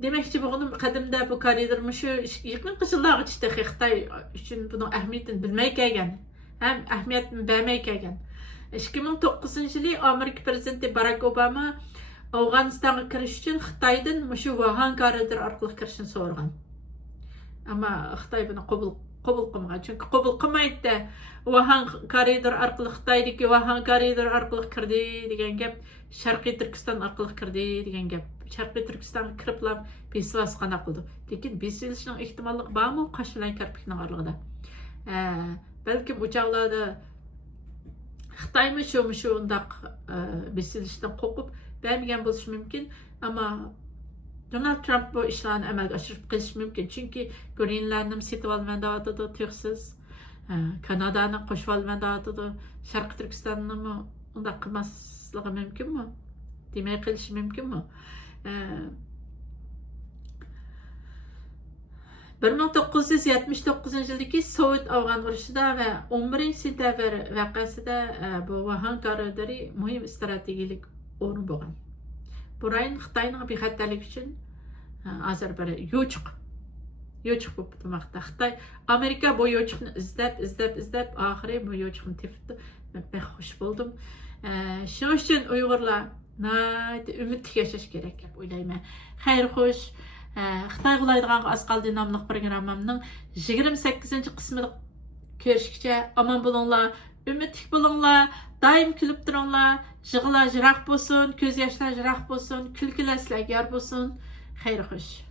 Demakchi bo'lganim, qadimda bu koridor shu yaqin yillarga ichida Xitoy uchun buning ahamiyatini bilmay kelgan, ham ahamiyatini bermay kelgan. 2009-yili Amerika prezidenti Barack Obama Afg'onistonga kirish uchun Xitoydan shu Vahan koridori orqali kirishni so'ragan. Ammo Xitoy buni qabul qilmagan. Chunki qabul qilmaydi. Vahan koridori orqali Xitoydagi Vahan koridori orqali kirdi degan gap, Sharqiy Turkiston orqali kirdi degan gap. Sharqiy Turkistonga kiriblar besivas qana qildi. Lekin besilishning ehtimolligi bormi Qosh bilan Kirpikning oralig'ida? Balkim uchoqlarda Xitoymi shu undaq besilishdan qo'rqib bermagan bo'lishi mumkin, ammo Donald Trump bu ishlarni amalga oshirib qilishi mumkin. Chunki Greenlandni setib olman deyotdi, tuyg'usiz. Kanadani qo'shib olman deyotdi. Sharqiy Turkistonni undaq qilmasligi mumkinmi? demay qilishi mumkinmi? 1979 yildagi Sovet Afg'on urushida va 11-sentabr voqeasida bu Vahan koridori muhim strategik o'rin bo'lgan. Bu rayon Xitoyning bexatarligi uchun hozir bir yo'chiq bo'lib turmoqda. Xitoy Amerika bu yo'chiqni izlab oxiri bu yo'chiqni tepibdi. Men xush bo'ldim. Shuning uchun Uyg'urlar umidli yashash kerak deb o'ylayman. Xayr xush. Xitoy g'ulaydigan az qoldi nomli programmamning 28-qismini ko'rishgacha omon bo'linglar, umidli bo'linglar, doim kulib turinglar, yig'lar yiroq bo'lsin, ko'z yoshlar yiroq bo'lsin, kulgilar sizlarga yor bo'lsin. Xayr xush.